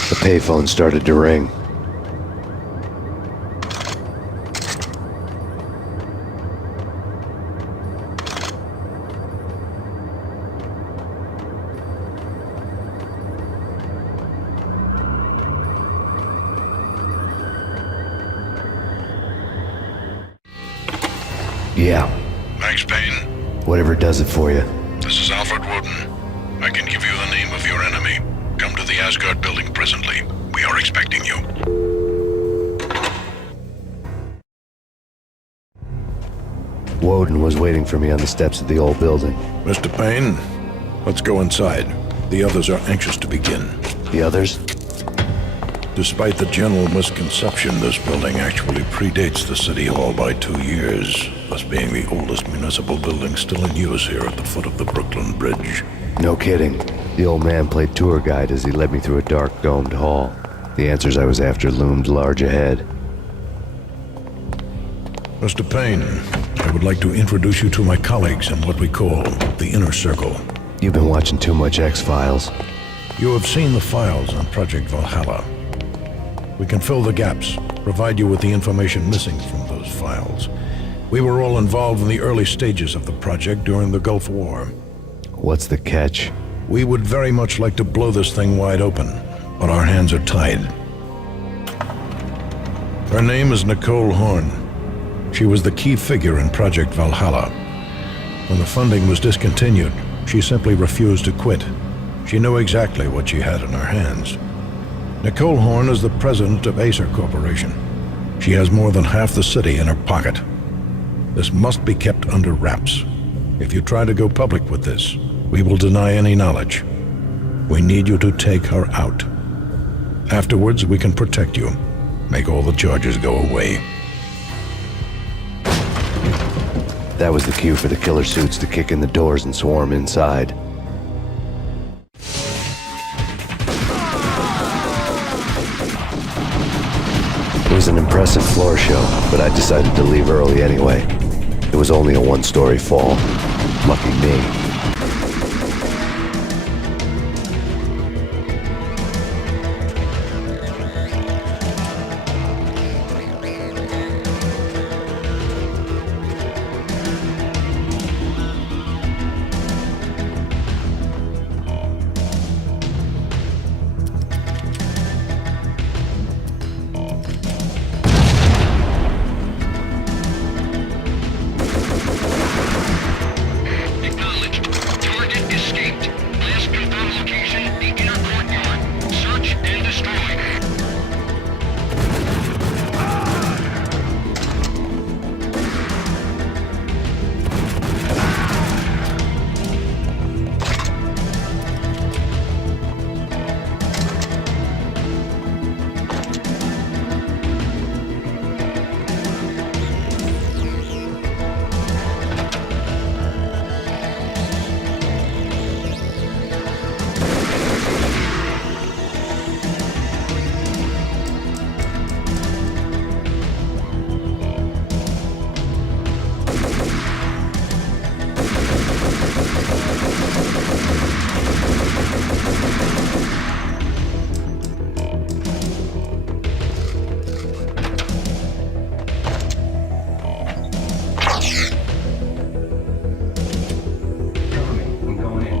The payphone started to ring. Yeah. Max Payne? Whatever does it for you. This is Alfred Woden. I can give you the name of your enemy. Come to the Asgard building presently. We are expecting you. Woden was waiting for me on the steps of the old building. Mr. Payne, let's go inside. The others are anxious to begin. The others? Despite the general misconception, this building actually predates the City Hall by 2 years, thus being the oldest municipal building still in use here at the foot of the Brooklyn Bridge. No kidding. The old man played tour guide as he led me through a dark, domed hall. The answers I was after loomed large ahead. Mr. Payne, I would like to introduce you to my colleagues in what we call the Inner Circle. You've been watching too much X-Files. You have seen the files on Project Valhalla. We can fill the gaps, provide you with the information missing from those files. We were all involved in the early stages of the project during the Gulf War. What's the catch? We would very much like to blow this thing wide open, but our hands are tied. Her name is Nicole Horn. She was the key figure in Project Valhalla. When the funding was discontinued, she simply refused to quit. She knew exactly what she had in her hands. Nicole Horn is the president of Acer Corporation. She has more than half the city in her pocket. This must be kept under wraps. If you try to go public with this, we will deny any knowledge. We need you to take her out. Afterwards, we can protect you. Make all the charges go away. That was the cue for the killer suits to kick in the doors and swarm inside. It was an impressive floor show, but I decided to leave early anyway. It was only a one-story fall. Lucky me.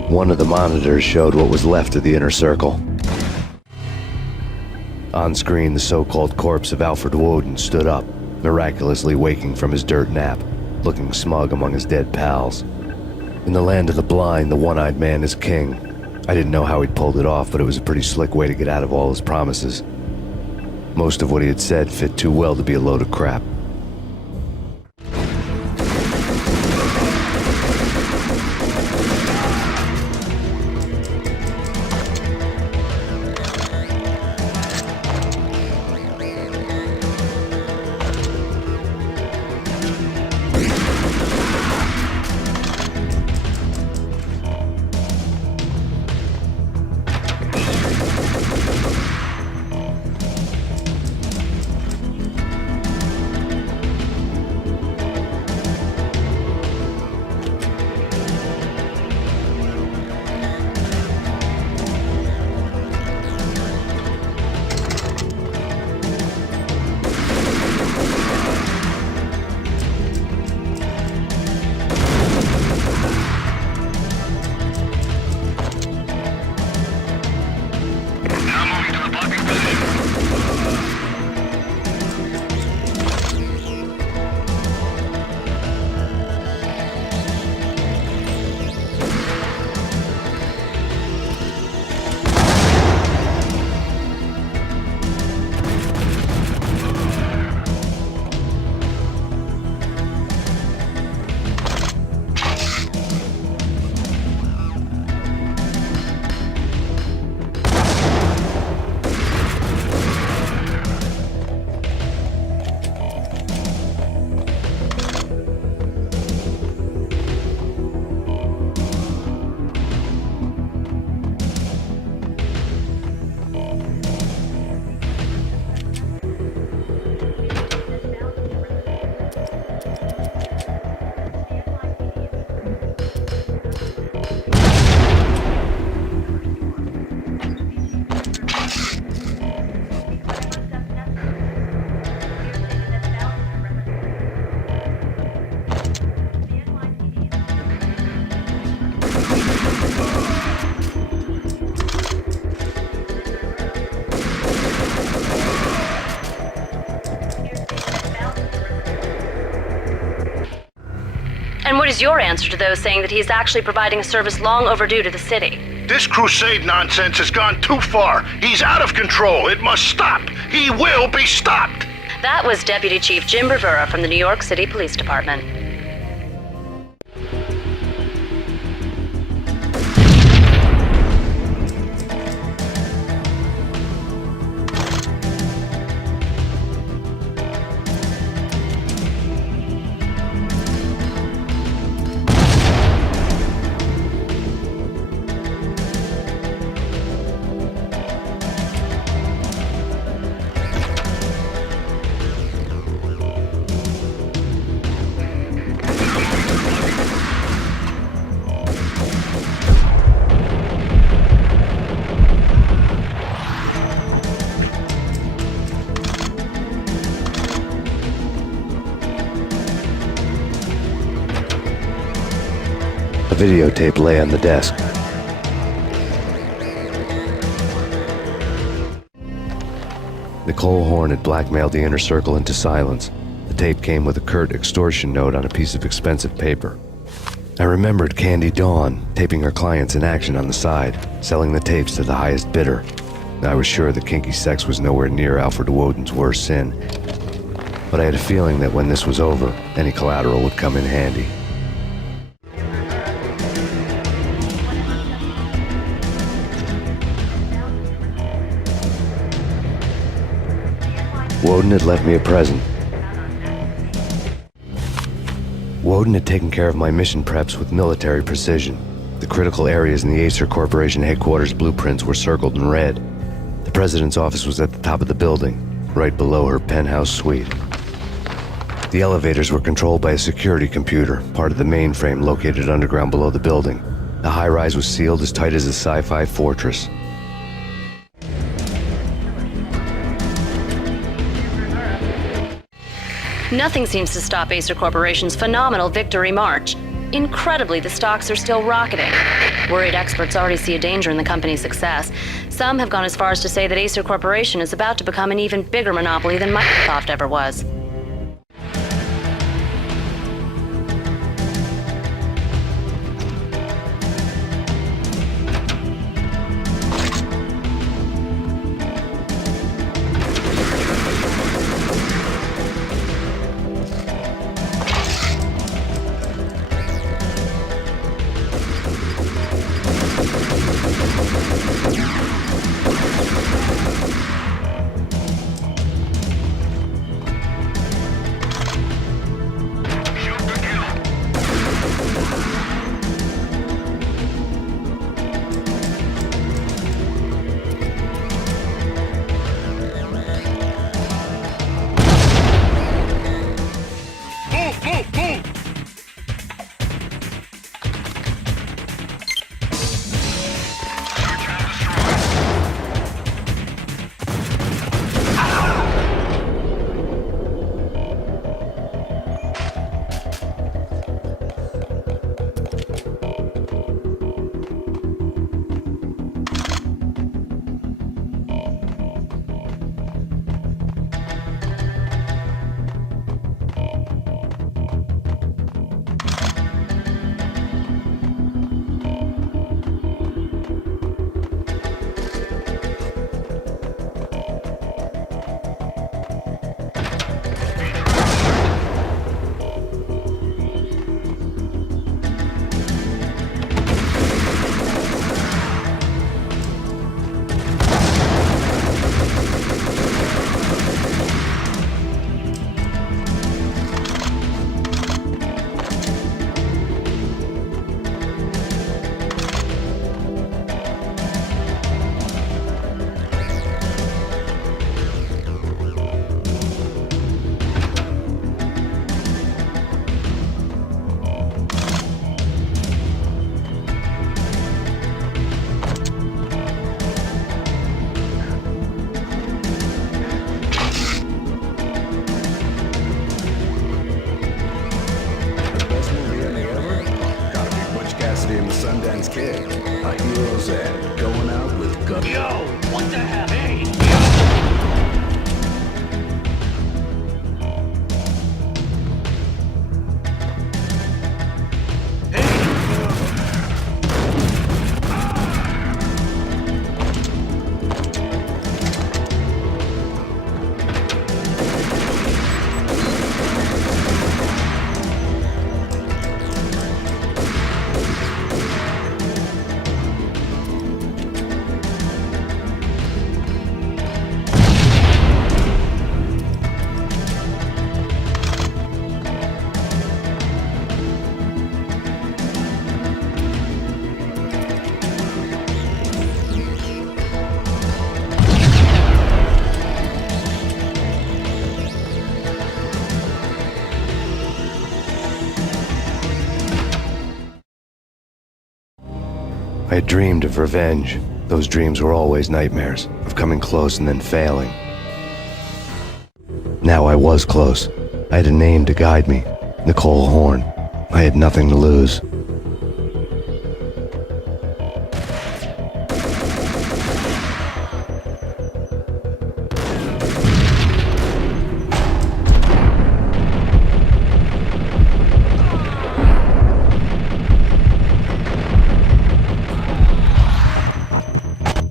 One of the monitors showed what was left of the Inner Circle. On screen, the so-called corpse of Alfred Woden stood up, miraculously waking from his dirt nap, looking smug among his dead pals. In the land of the blind, the one-eyed man is king. I didn't know how he'd pulled it off, but it was a pretty slick way to get out of all his promises. Most of what he had said fit too well to be a load of crap. is your answer to those saying that he's actually providing a service long overdue to the city? This crusade nonsense has gone too far. He's out of control. It must stop. He will be stopped. That was Deputy Chief Jim Rivera from the New York City Police Department. A videotape lay on the desk. Nicole Horn had blackmailed the inner circle into silence. The tape came with a curt extortion note on a piece of expensive paper. I remembered Candy Dawn taping her clients in action on the side, selling the tapes to the highest bidder. I was sure that kinky sex was nowhere near Alfred Woden's worst sin, but I had a feeling that when this was over, any collateral would come in handy. Woden had left me a present. Woden had taken care of my mission preps with military precision. The critical areas in the Acer Corporation headquarters blueprints were circled in red. The president's office was at the top of the building, right below her penthouse suite. The elevators were controlled by a security computer, part of the mainframe located underground below the building. The high-rise was sealed as tight as a sci-fi fortress. Nothing seems to stop Acer Corporation's phenomenal victory march. Incredibly, the stocks are still rocketing. Worried experts already see a danger in the company's success. Some have gone as far as to say that Acer Corporation is about to become an even bigger monopoly than Microsoft ever was. I had dreamed of revenge. Those dreams were always nightmares, of coming close and then failing. Now I was close. I had a name to guide me, Nicole Horn. I had nothing to lose.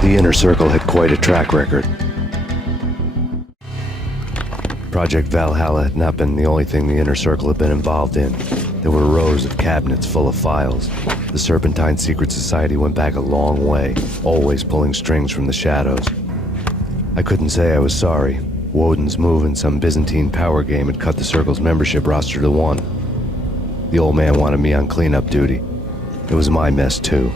The Inner Circle had quite a track record. Project Valhalla had not been the only thing the Inner Circle had been involved in. There were rows of cabinets full of files. The Serpentine Secret Society went back a long way, always pulling strings from the shadows. I couldn't say I was sorry. Woden's move in some Byzantine power game had cut the Circle's membership roster to 1. The old man wanted me on cleanup duty. It was my mess too.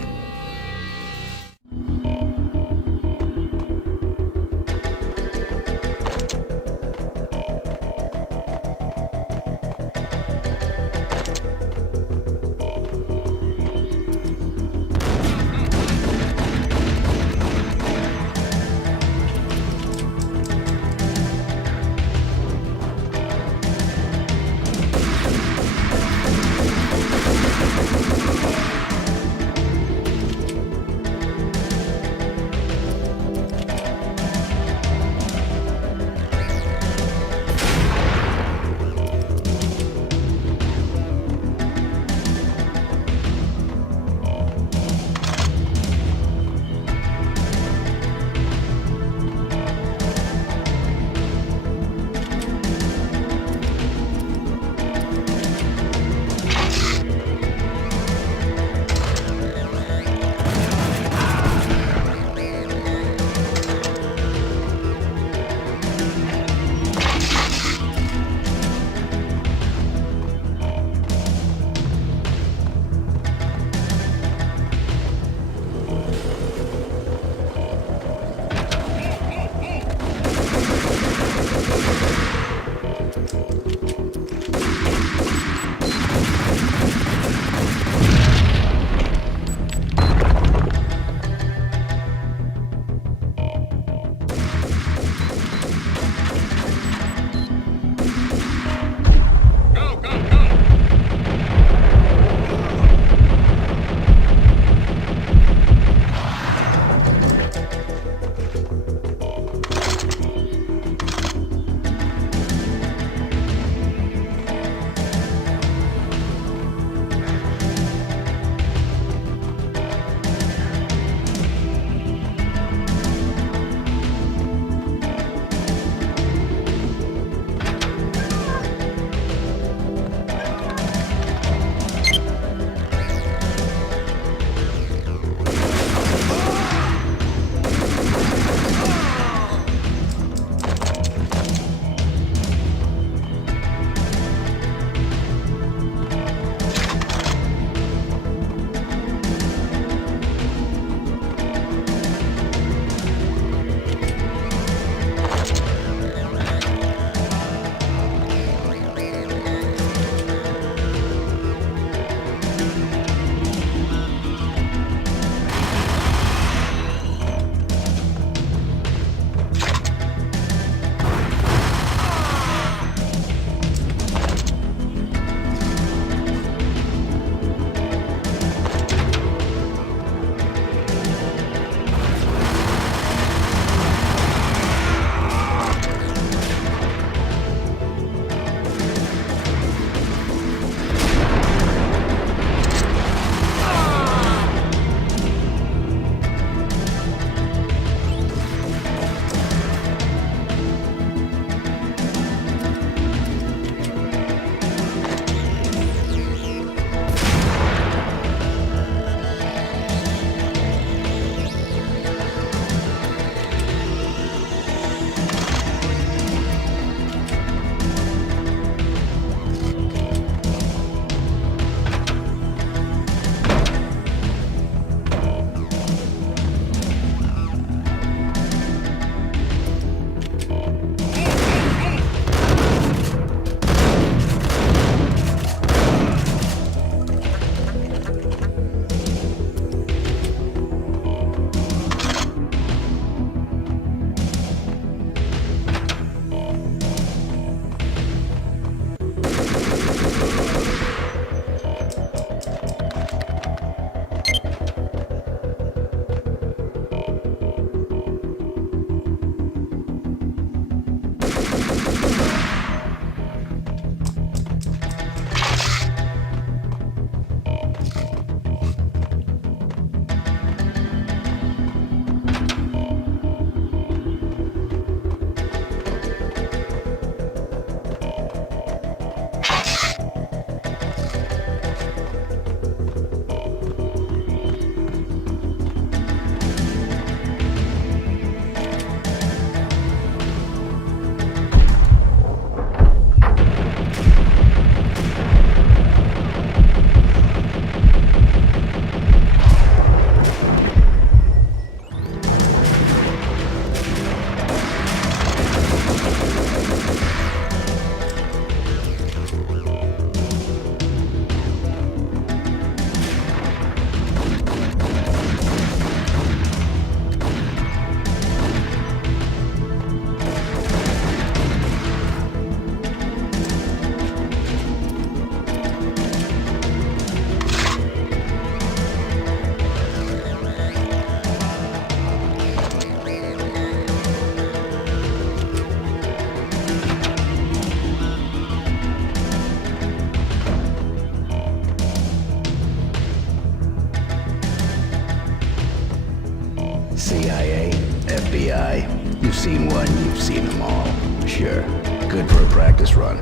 seen one, you've seen them all. Sure, good for a practice run.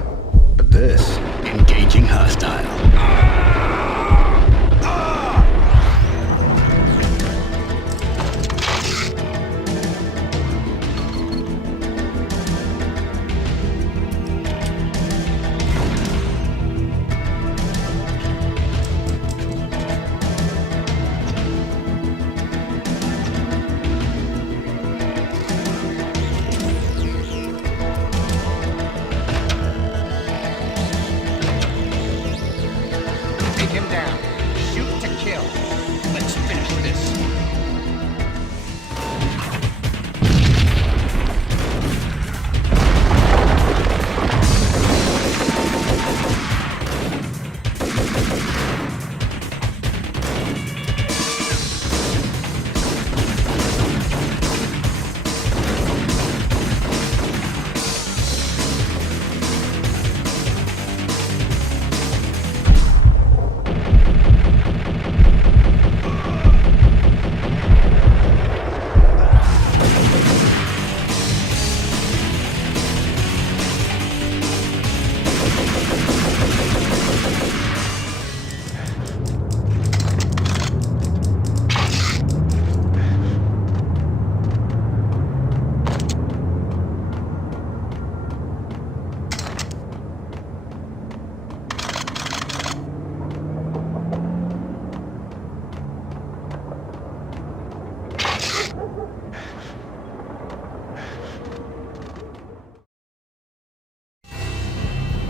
But this, engaging hostile. Take him down. Shoot to kill. Let's finish this.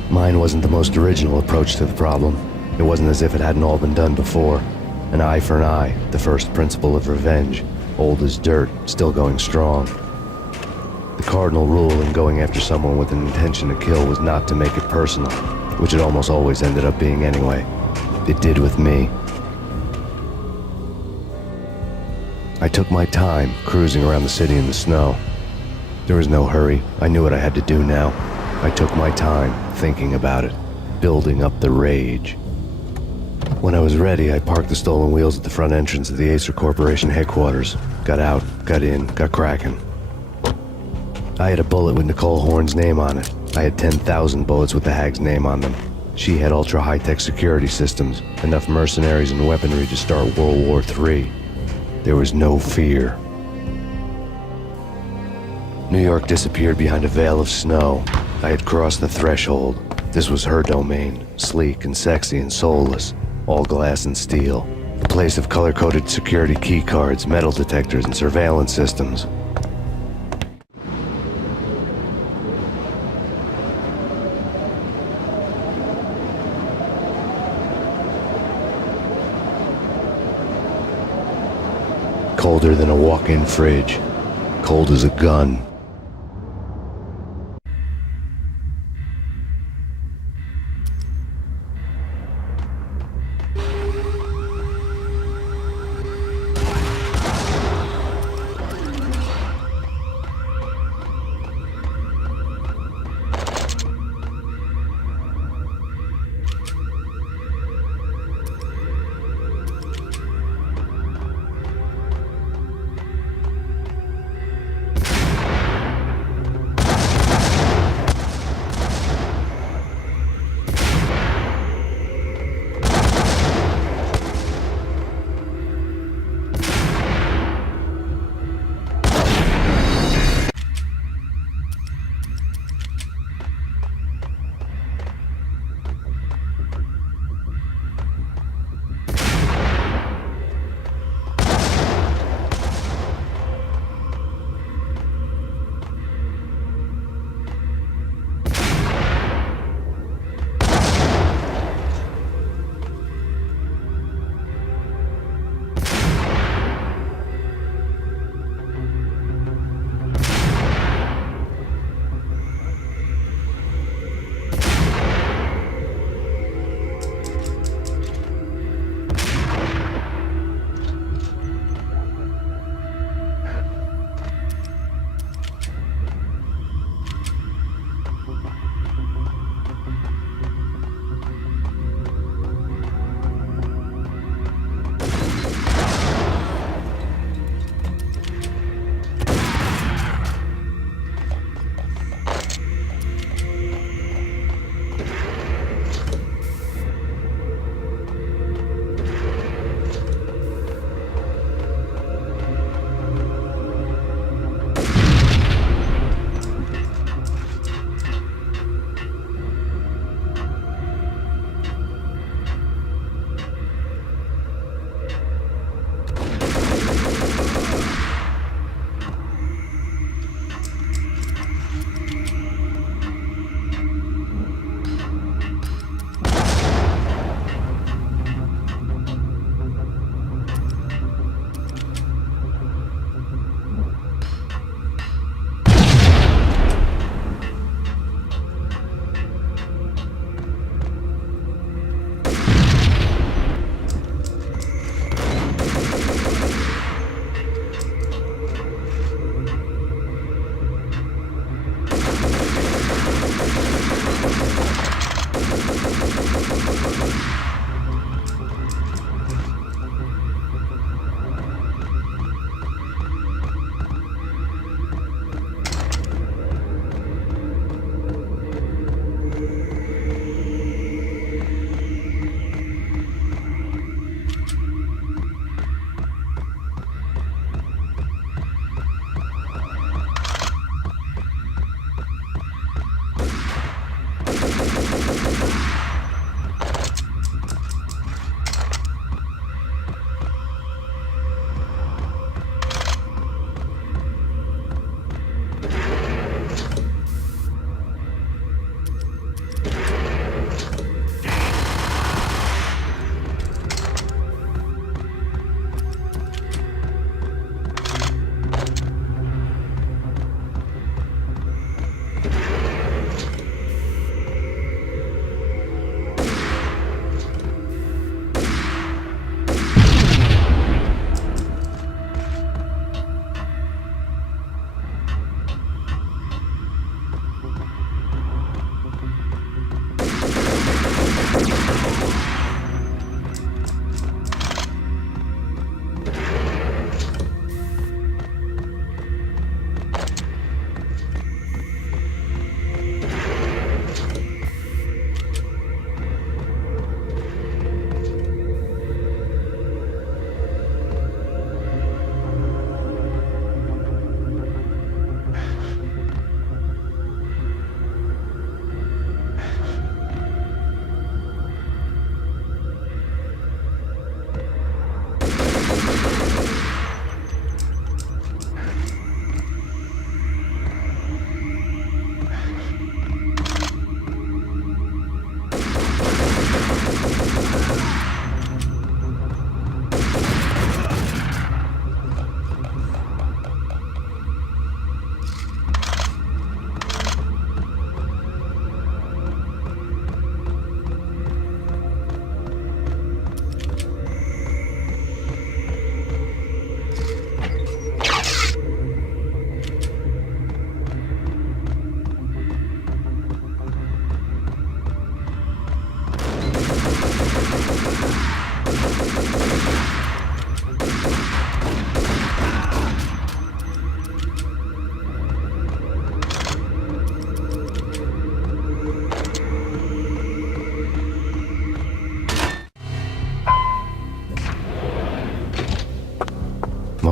Mine wasn't the most original approach to the problem. It wasn't as if it hadn't all been done before. An eye for an eye, the first principle of revenge. Old as dirt, still going strong. The cardinal rule in going after someone with an intention to kill was not to make it personal, which it almost always ended up being anyway. It did with me. I took my time, cruising around the city in the snow. There was no hurry. I knew what I had to do now. I took my time, thinking about it, building up the rage. When I was ready, I parked the stolen wheels at the front entrance of the Acer Corporation headquarters. Got out, got in, got cracking. I had a bullet with Nicole Horn's name on it. I had 10,000 bullets with the Hag's name on them. She had ultra-high-tech security systems, enough mercenaries and weaponry to start World War III. There was no fear. New York disappeared behind a veil of snow. I had crossed the threshold. This was her domain, sleek and sexy and soulless, all glass and steel. A place of color-coded security keycards, metal detectors, and surveillance systems. Colder than a walk-in fridge. Cold as a gun.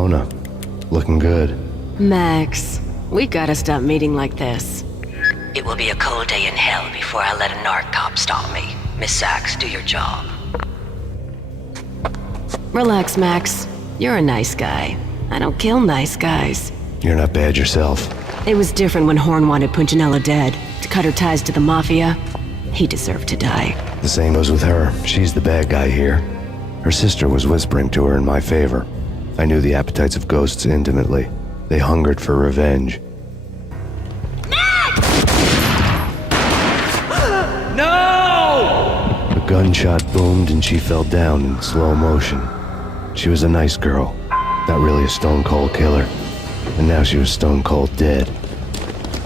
Mona. Looking good. Max, we gotta stop meeting like this. It will be a cold day in hell before I let a narc cop stop me. Miss Sachs, do your job. Relax, Max. You're a nice guy. I don't kill nice guys. You're not bad yourself. It was different when Horn wanted Punchinella dead. To cut her ties to the Mafia. He deserved to die. The same goes with her. She's the bad guy here. Her sister was whispering to her in my favor. I knew the appetites of ghosts intimately. They hungered for revenge. No! A gunshot boomed and she fell down in slow motion. She was a nice girl. Not really a stone-cold killer. And now she was stone-cold dead.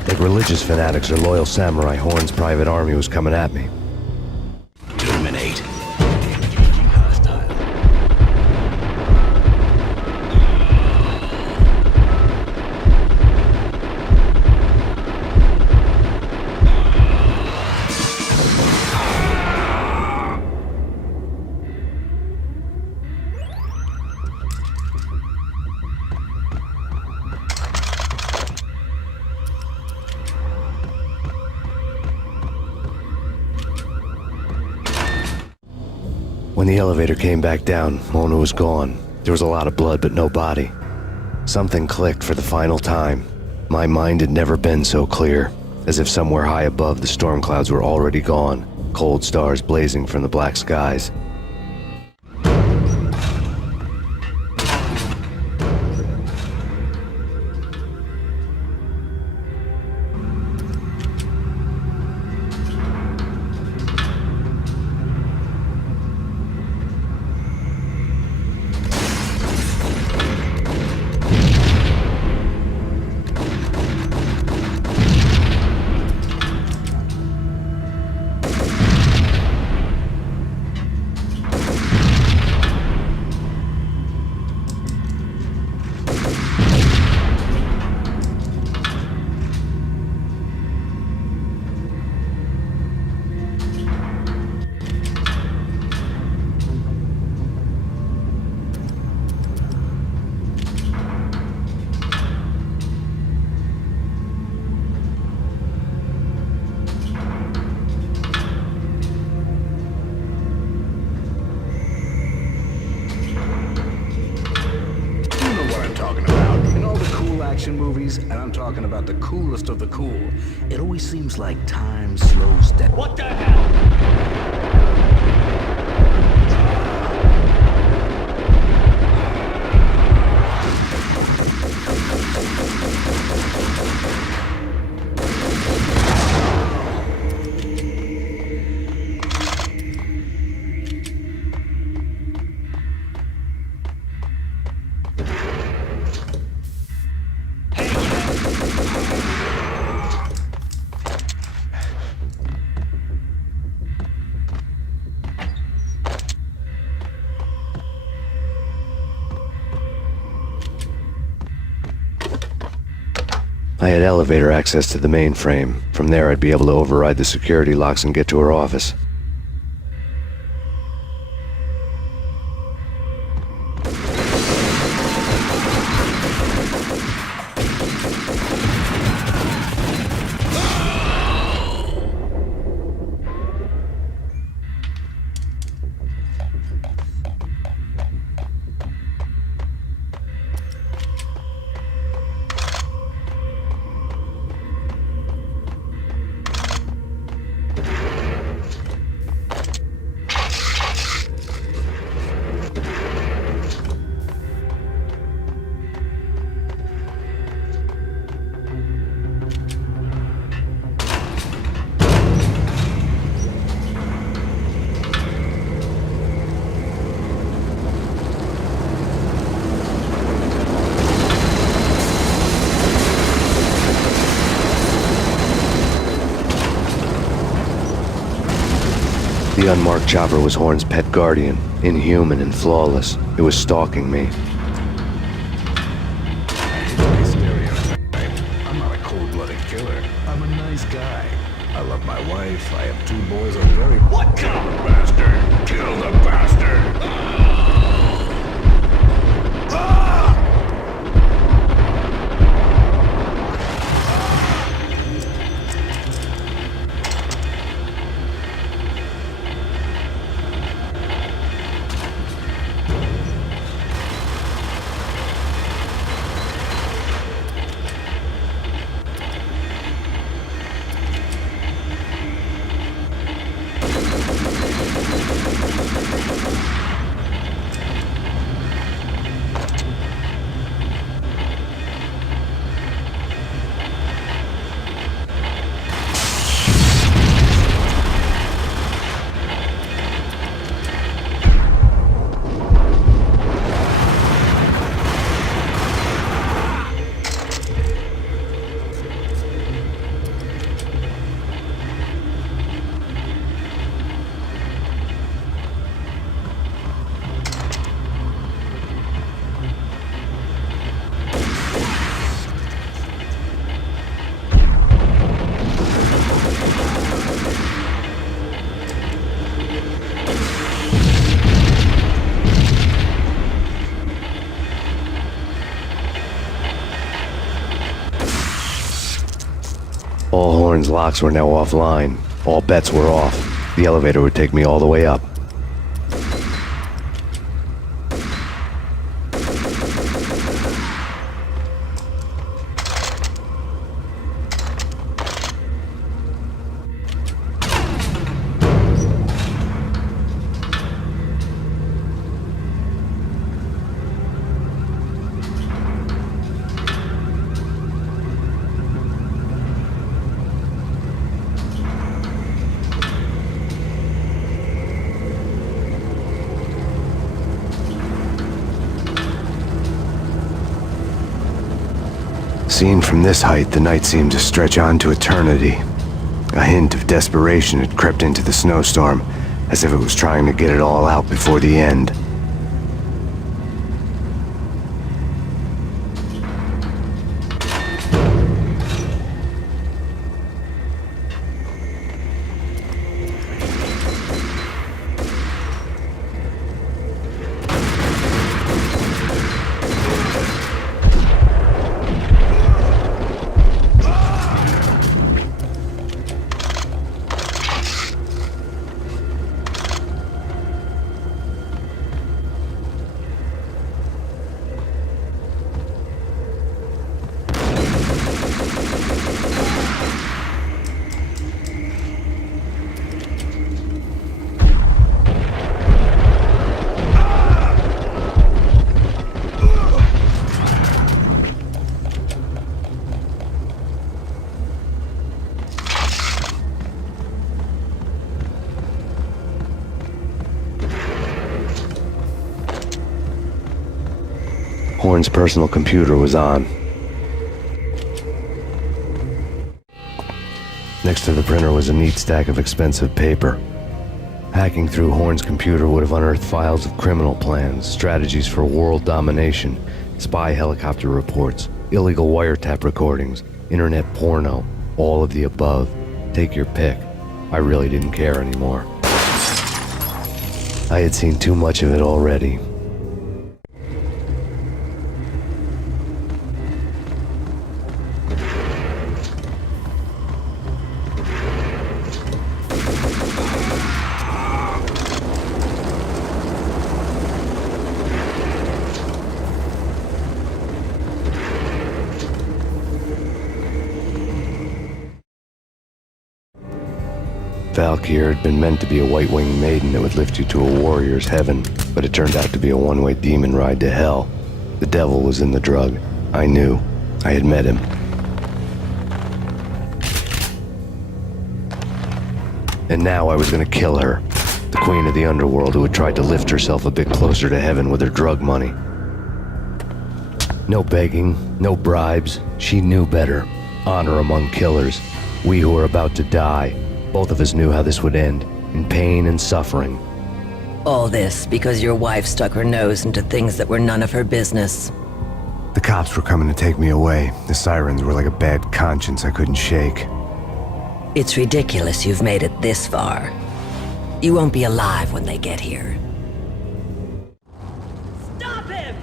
Like religious fanatics or loyal samurai, Horn's private army was coming at me. Terminate. When the elevator came back down, Mona was gone. There was a lot of blood, but no body. Something clicked for the final time. My mind had never been so clear, as if somewhere high above the storm clouds were already gone, cold stars blazing from the black skies. Movies, and I'm talking about the coolest of the cool. It always seems like time slows down. What the hell? I had elevator access to the mainframe. From there, I'd be able to override the security locks and get to her office. The unmarked chopper was Horn's pet guardian, inhuman and flawless. It was stalking me. I'm not a cold-blooded killer. I'm a nice guy. I love my wife. I have 2 boys. I'm very... What? Kill the bastard! Kill the bastard! Horn's locks were now offline. All bets were off. The elevator would take me all the way up. Seen from this height, the night seemed to stretch on to eternity. A hint of desperation had crept into the snowstorm, as if it was trying to get it all out before the end. Horn's personal computer was on. Next to the printer was a neat stack of expensive paper. Hacking through Horn's computer would have unearthed files of criminal plans, strategies for world domination, spy helicopter reports, illegal wiretap recordings, internet porno, all of the above. Take your pick. I really didn't care anymore. I had seen too much of it already. Valkyr had been meant to be a white-winged maiden that would lift you to a warrior's heaven, but it turned out to be a one-way demon ride to hell. The devil was in the drug. I knew. I had met him. And now I was gonna kill her. The queen of the underworld who had tried to lift herself a bit closer to heaven with her drug money. No begging, no bribes. She knew better. Honor among killers. We who were about to die. Both of us knew how this would end, in pain and suffering. All this because your wife stuck her nose into things that were none of her business. The cops were coming to take me away. The sirens were like a bad conscience I couldn't shake. It's ridiculous you've made it this far. You won't be alive when they get here. Stop him!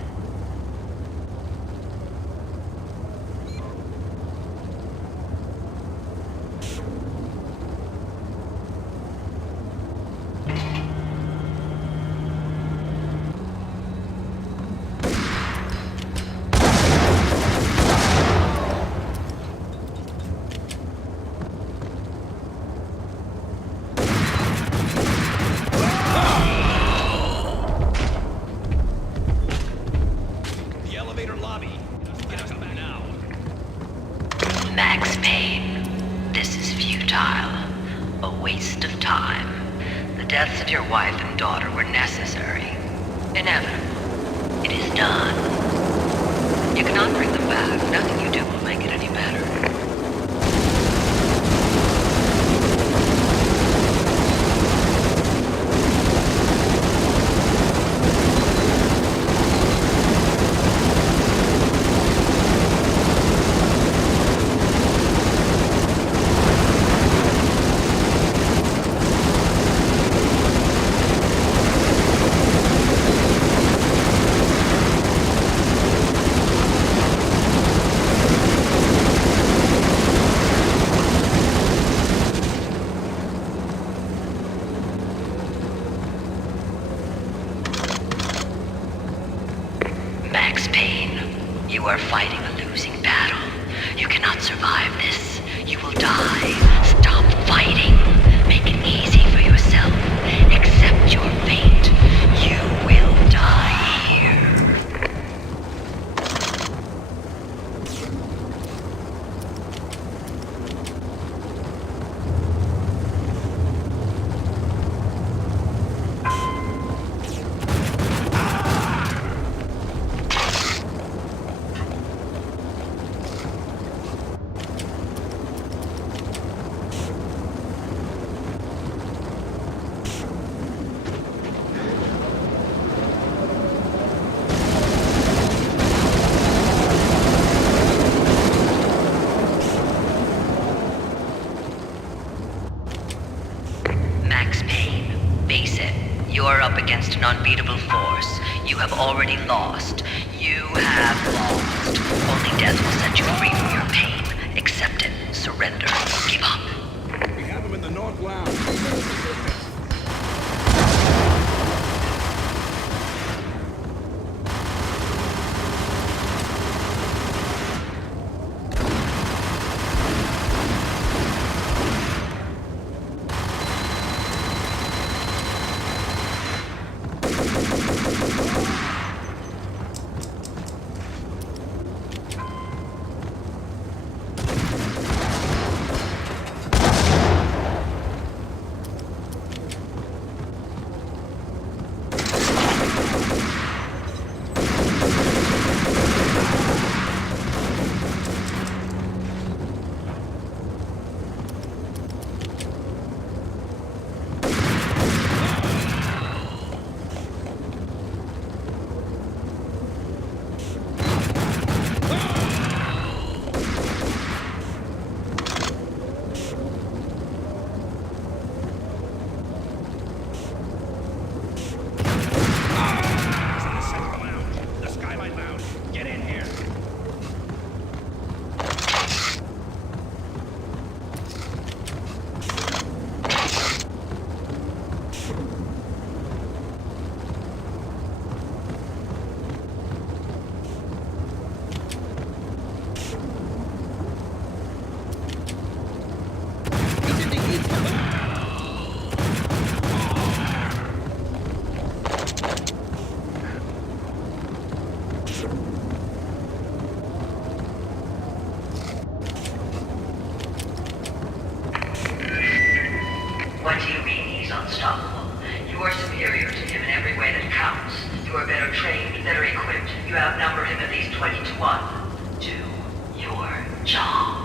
Max Payne, this is futile. A waste of time. The deaths of your wife and daughter were necessary. Inevitable. It is done. You cannot bring them back. Nothing you do will make it any better. You are fighting a losing battle. You cannot survive this. You will die. Stop fighting. Make it easy for yourself. Accept your fate. You will die here. Max Payne, face it. You're up against an unbeatable force. You have already lost. You have lost. Only death will set you free from your pain. Accept it. Surrender. Give up. We have him in the North Lounge. What do you mean he's unstoppable? You are superior to him in every way that counts. You are better trained, better equipped. You outnumber him at least 20 to 1. Do your job.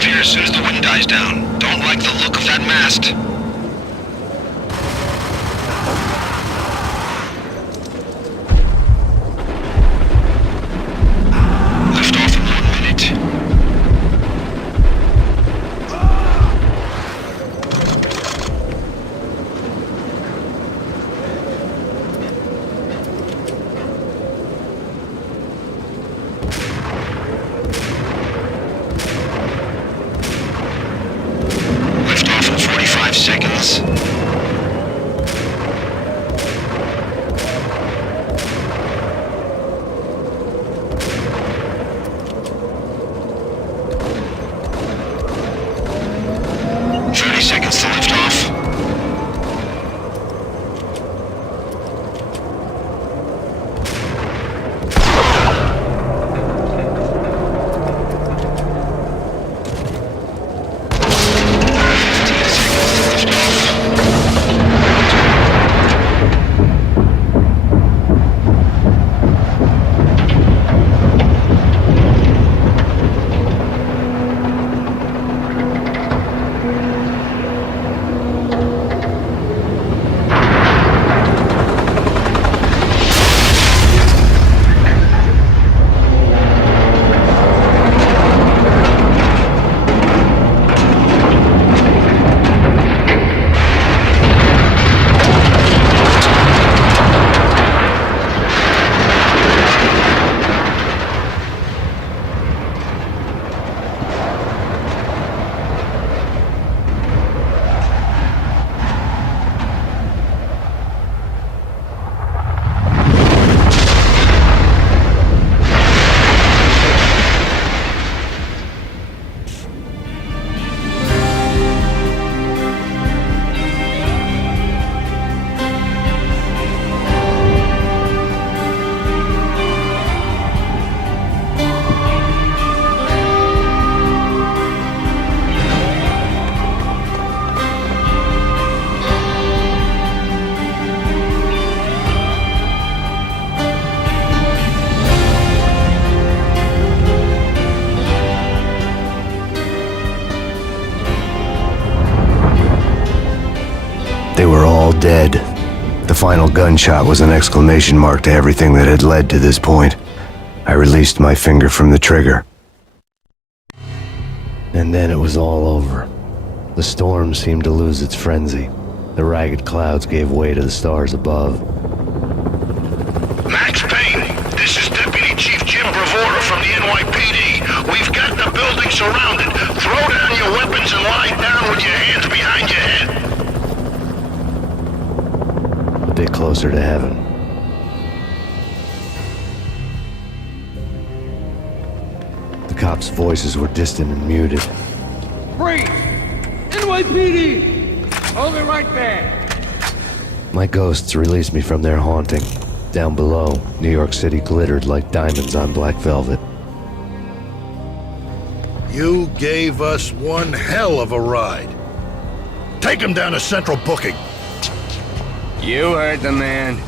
of here as soon as the wind dies down. Don't like the look of that mast. Lift off in 1 minute. Lift off in 45 seconds. Seconds to lift off. They were all dead. The final gunshot was an exclamation mark to everything that had led to this point. I released my finger from the trigger. And then it was all over. The storm seemed to lose its frenzy. The ragged clouds gave way to the stars above. Max Payne, this is Deputy Chief Jim Bravura from the NYPD. We've got the building surrounded. Throw down your weapons and lie down with your hands behind your head. A bit closer to heaven. The cops' voices were distant and muted. Freeze! NYPD! Hold it right there! My ghosts released me from their haunting. Down below, New York City glittered like diamonds on black velvet. You gave us one hell of a ride. Take him down to Central Booking. You heard the man.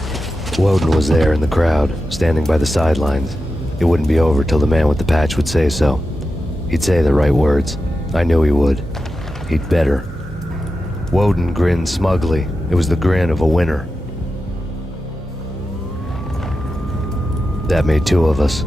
Woden was there in the crowd, standing by the sidelines. It wouldn't be over till the man with the patch would say so. He'd say the right words. I knew he would. He'd better. Woden grinned smugly. It was the grin of a winner. That made two of us.